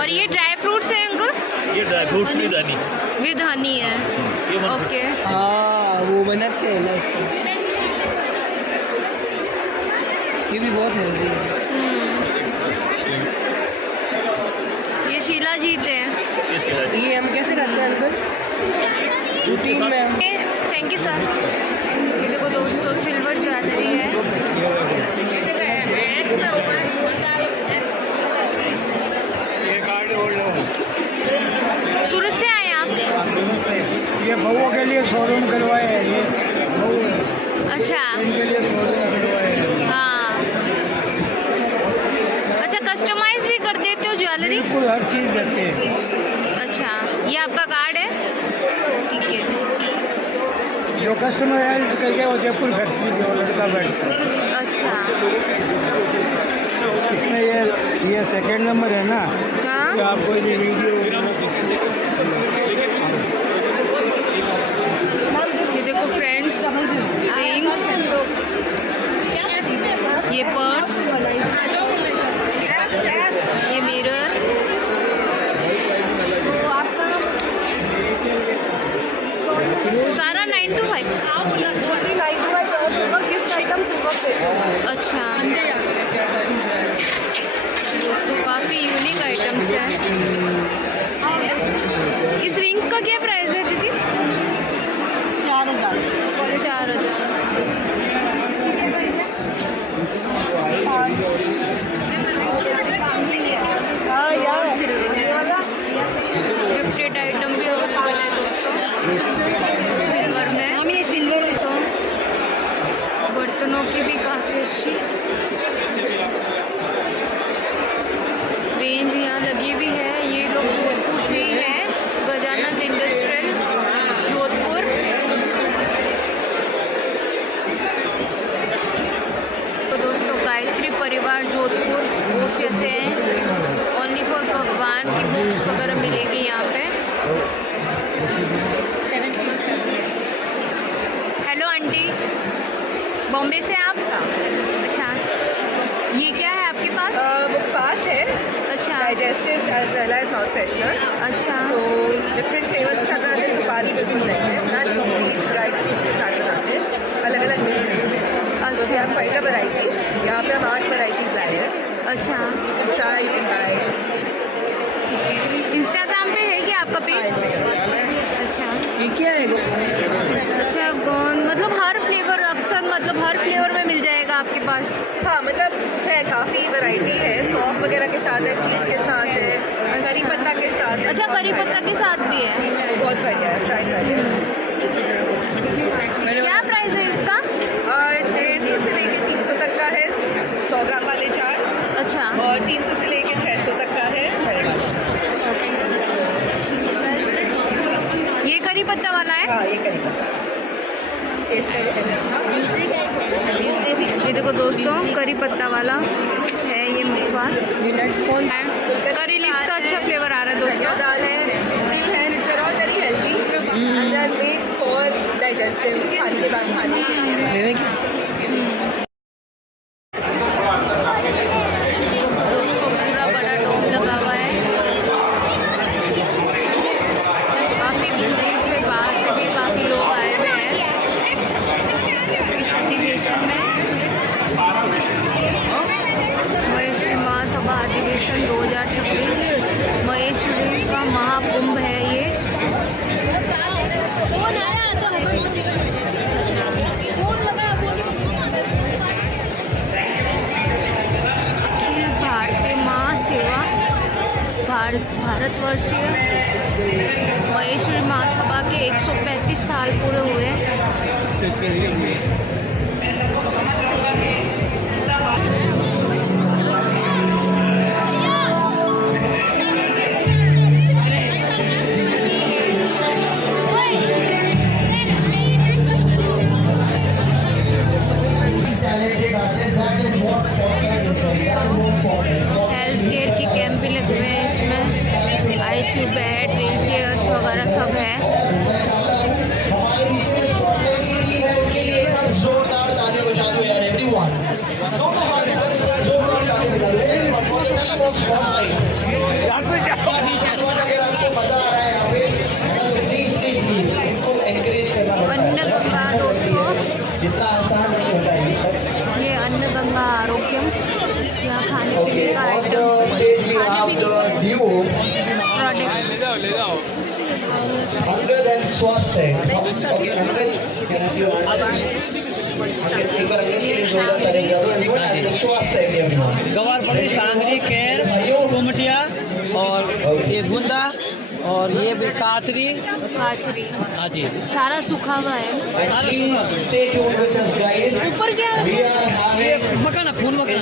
और ये ड्राई फ्रूट्स है अंकल? ये dry fruits with Honey. With Honey है। ये 150। ओके। हाँ, वो बनाते हैं ना इसका, ये भी बहुत हेल्दी है। ये शीला जीत है। ये सिरा ये हम कैसे करते हैं अंकल? रूटीन में हम थैंक यू सर। ये देखो दोस्तों, सिल्वर ज्वेलरी है। सूरत से आए आप? ये बउओं के लिए शोरूम करवाए हैं, ये बहू अच्छा इनके लिए शोरूम करवाए हैं। हाँ, अच्छा, कस्टमाइज भी कर देते हो ज्वेलरी? बिल्कुल हर चीज़ देते हैं। अच्छा, ये आपका कार्ड है? ठीक है। जो कस्टमर करके वो जयपुर फैक्ट्री से वो लड़का बैठता है। अच्छा इसमें ये सेकंड नंबर है ना, हाँ। तो आप कोई भी वीडियो ये देखो फ्रेंड्स, रिंग्स, ये पर्स, ये मिरर, सारा 9 to 5। अच्छा, तो काफ़ी यूनिक आइटम्स हैं। इस रिंग का क्या प्राइस है दीदी? 4000। 4000। गिफ्टेड आइटम भी अवेलेबल है दोस्तों सिल्वर में। ये सिल्वर बर्तनों की भी काफ़ी अच्छी रेंज यहाँ लगी हुई है। ये लोग जोधपुर से ही है, गजानंद इंडस्ट्रियल जोधपुर। तो दोस्तों गायत्री परिवार जोधपुर ओसिया से है। ओनली फॉर भगवान की बुक्स वगैरह मिलेगी यहाँ पे। हेलो आंटी, बॉम्बे से आप? अच्छा, ये क्या है आपके पास? बुक पास है। अच्छा, digestive as well as mouth freshener. अच्छा, तो डिफरेंट फ्लेवर्स के साथ बनाते हैं। सुपारी में भी बनाते हैं, नट्स, सीड्स, ड्राइड फ्रूट्स के साथ बनाते हैं, अलग अलग मिक्सेस में। तो they are quite a variety. यहाँ पे हम 8 वैरायटीज लाए हैं। अच्छा, चाय बनाए। इंस्टाग्राम पे है क्या आपका पेज? अच्छा, ये क्या है? अच्छा गोंद, मतलब हर फ्लेवर, अक्सर मतलब हर फ्लेवर में मिल जाएगा आपके पास? हाँ, मतलब है, काफ़ी वैरायटी है। सौंफ वगैरह के साथ है, सीड्स के साथ है, करी पत्ता के साथ है। अच्छा, करी पत्ता के साथ भी है। बहुत बढ़िया है, ट्राई करिए। क्या प्राइस है इसका? और 150 से लेके 300 तक का है 100 ग्राम वाले चार्ट्स। अच्छा, और 300 से लेके 600 तक का है बड़े वाला। ये करी पत्ता वाला है? हाँ, ये करी पत्ता टेस्ट ये देखो दोस्तों, करी पत्ता वाला है ये मेरे पास। कौन करी लीव्स का अच्छा फ्लेवर आ रहा है दोस्तों। दाल है, तिल है, they're all very healthy and they are made for digestives, खाने के बाद खाने के लिए। दोस्तों पूरा बड़ा डोम लगा हुआ है। काफ़ी दूर दूर से, बाहर से भी काफ़ी लोग आए हुए हैं इस अधिवेशन में। महेश्वरी महासभा अधिवेशन 2026 महेश्वरी का महाकुंभ है ये। अखिल भारतीय महासेवा भारतवर्षीय महेश्वरी महासभा के 135 साल पूरे हुए। हेल्थ केयर की कैंप भी लगे हुए हैं इसमें। आईसीयू बेड, व्हील चेयर्स वगैरह सब है। जोरदार ताली बजा दो यार एवरीवन। अन्न गंगा दोस्तों, जितना आसान नहीं होता है। ये अन्न गंगा आरोग्यम, यहाँ खाने पीने का आइटम्स, खाने पीने के प्रोडक्ट्स। Hunger and स्वास्थ्य है। गवारपड़ी, सांगरी, केर, कुमटिया और ये गुंदा और ये भी काचरी। हाँ जी, सारा सूखा हुआ है। ऊपर क्या ये मकाना फूल मकाना,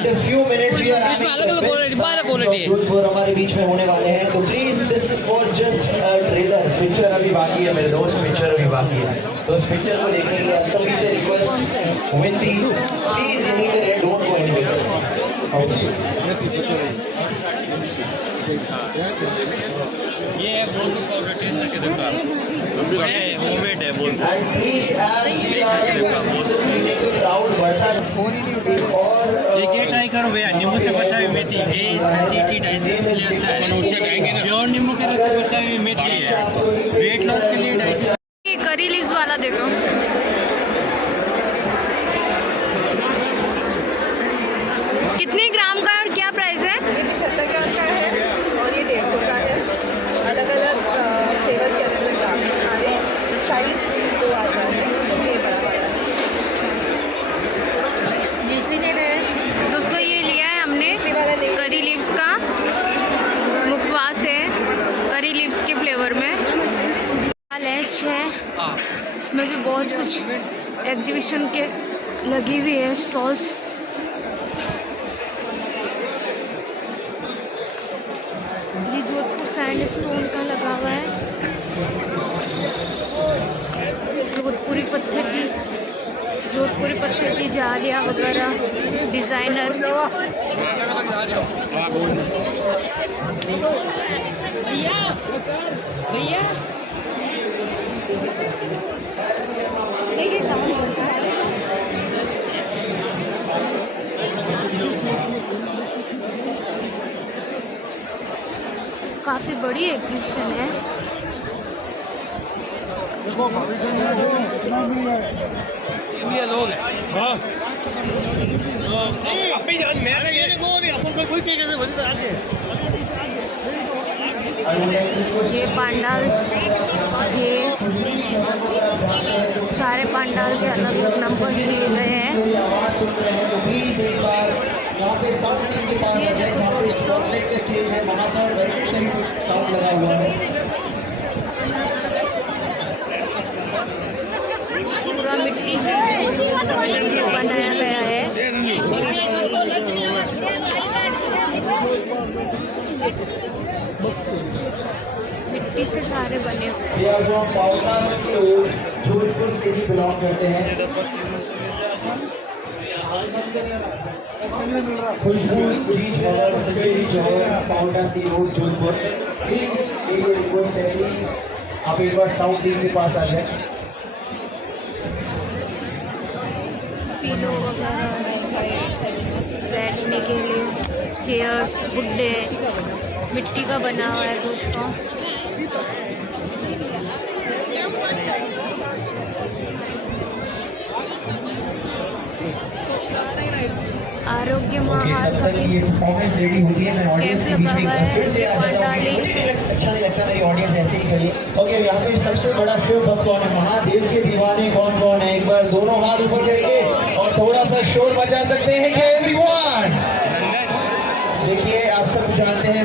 इसमें अलग अलग क्वालिटी, 12 क्वालिटी है। जोधपुर हमारे बीच में होने वाले हैं, तो please this was just trailer. Picture अभी बाकी है मेरे दोस्त, पिक्चर अभी बाकी है, तो उस पिक्चर को देखने के लिए आप सभी से रिक्वेस्ट विनती, प्लीज यहीं पे डोंट गो एनीवेयर। ये है बोल पाउडर टेस्ट करके देखो आप। ये होममेड है बोल एक ये ट्राई करो भैया, नींबू से बचा हुई मेथी, गैस एसिडिटी डायबिटीज के लिए अच्छा है। उससे खाएंगे ना, प्योर नींबू के रस से बचा हुई मेथी है, वेट लॉस के लिए डाइजेस्ट। ये करी लीव्स वाला देखो, कितने ग्राम का है और क्या प्राइस है? ये 75 ग्राम का है और ये 150 का है। अलग अलग फ्लेवर्स के अलग अलग दाम हैं हमारे। साइज 2 आता है, ये बड़ा वाला बिजली ने दोस्तों ये लिया है हमने करी लीव्स का, मुखवास है करी लीव्स के फ्लेवर में। लैच है, इसमें भी बहुत कुछ एग्जीबिशन के लगी हुई है स्टॉल्स। ये जोधपुर सैंडस्टोन का लगा हुआ है, जोधपुरी पत्थर की जालियाँ वगैरह, डिज़ाइनर। काफ़ी बड़ी एग्जीबिशन है। ये पंडाल, ये सारे पंडाल के अलग अलग नंबर दिए गए हैं। ये देखो दोस्तों, पूरा मिट्टी से बनाया गया है। मिट्टी से सारे बने हुए। जोधपुर से ही बिलोंग करते हैं। खुशबू ब्रिज और संजय जौहर पाउंडा सी रोड जोधपुर। प्लीज एक रिक्वेस्ट है, प्लीज आप एक बार साउथ टीम के पास आ जाए। पिलो वगैरह बैठने के लिए, चेयर्स, गुड्डे मिट्टी का बना हुआ है दोस्तों। आरोग्य महार का ये परफॉर्मेंस रेडी होती है, ऑडियंस के बीच में फिर से आ जाता हूं। अच्छा नहीं लगता, मेरी ऑडियंस ऐसे ही खड़ी है। ओके, यहाँ पे सबसे बड़ा शिव भक्त कौन है, महादेव के दीवाने कौन कौन है? एक बार दोनों हाथ ऊपर करेंगे और थोड़ा सा शोर मचा सकते हैं क्या एवरीवन? देखिए आप सब जानते हैं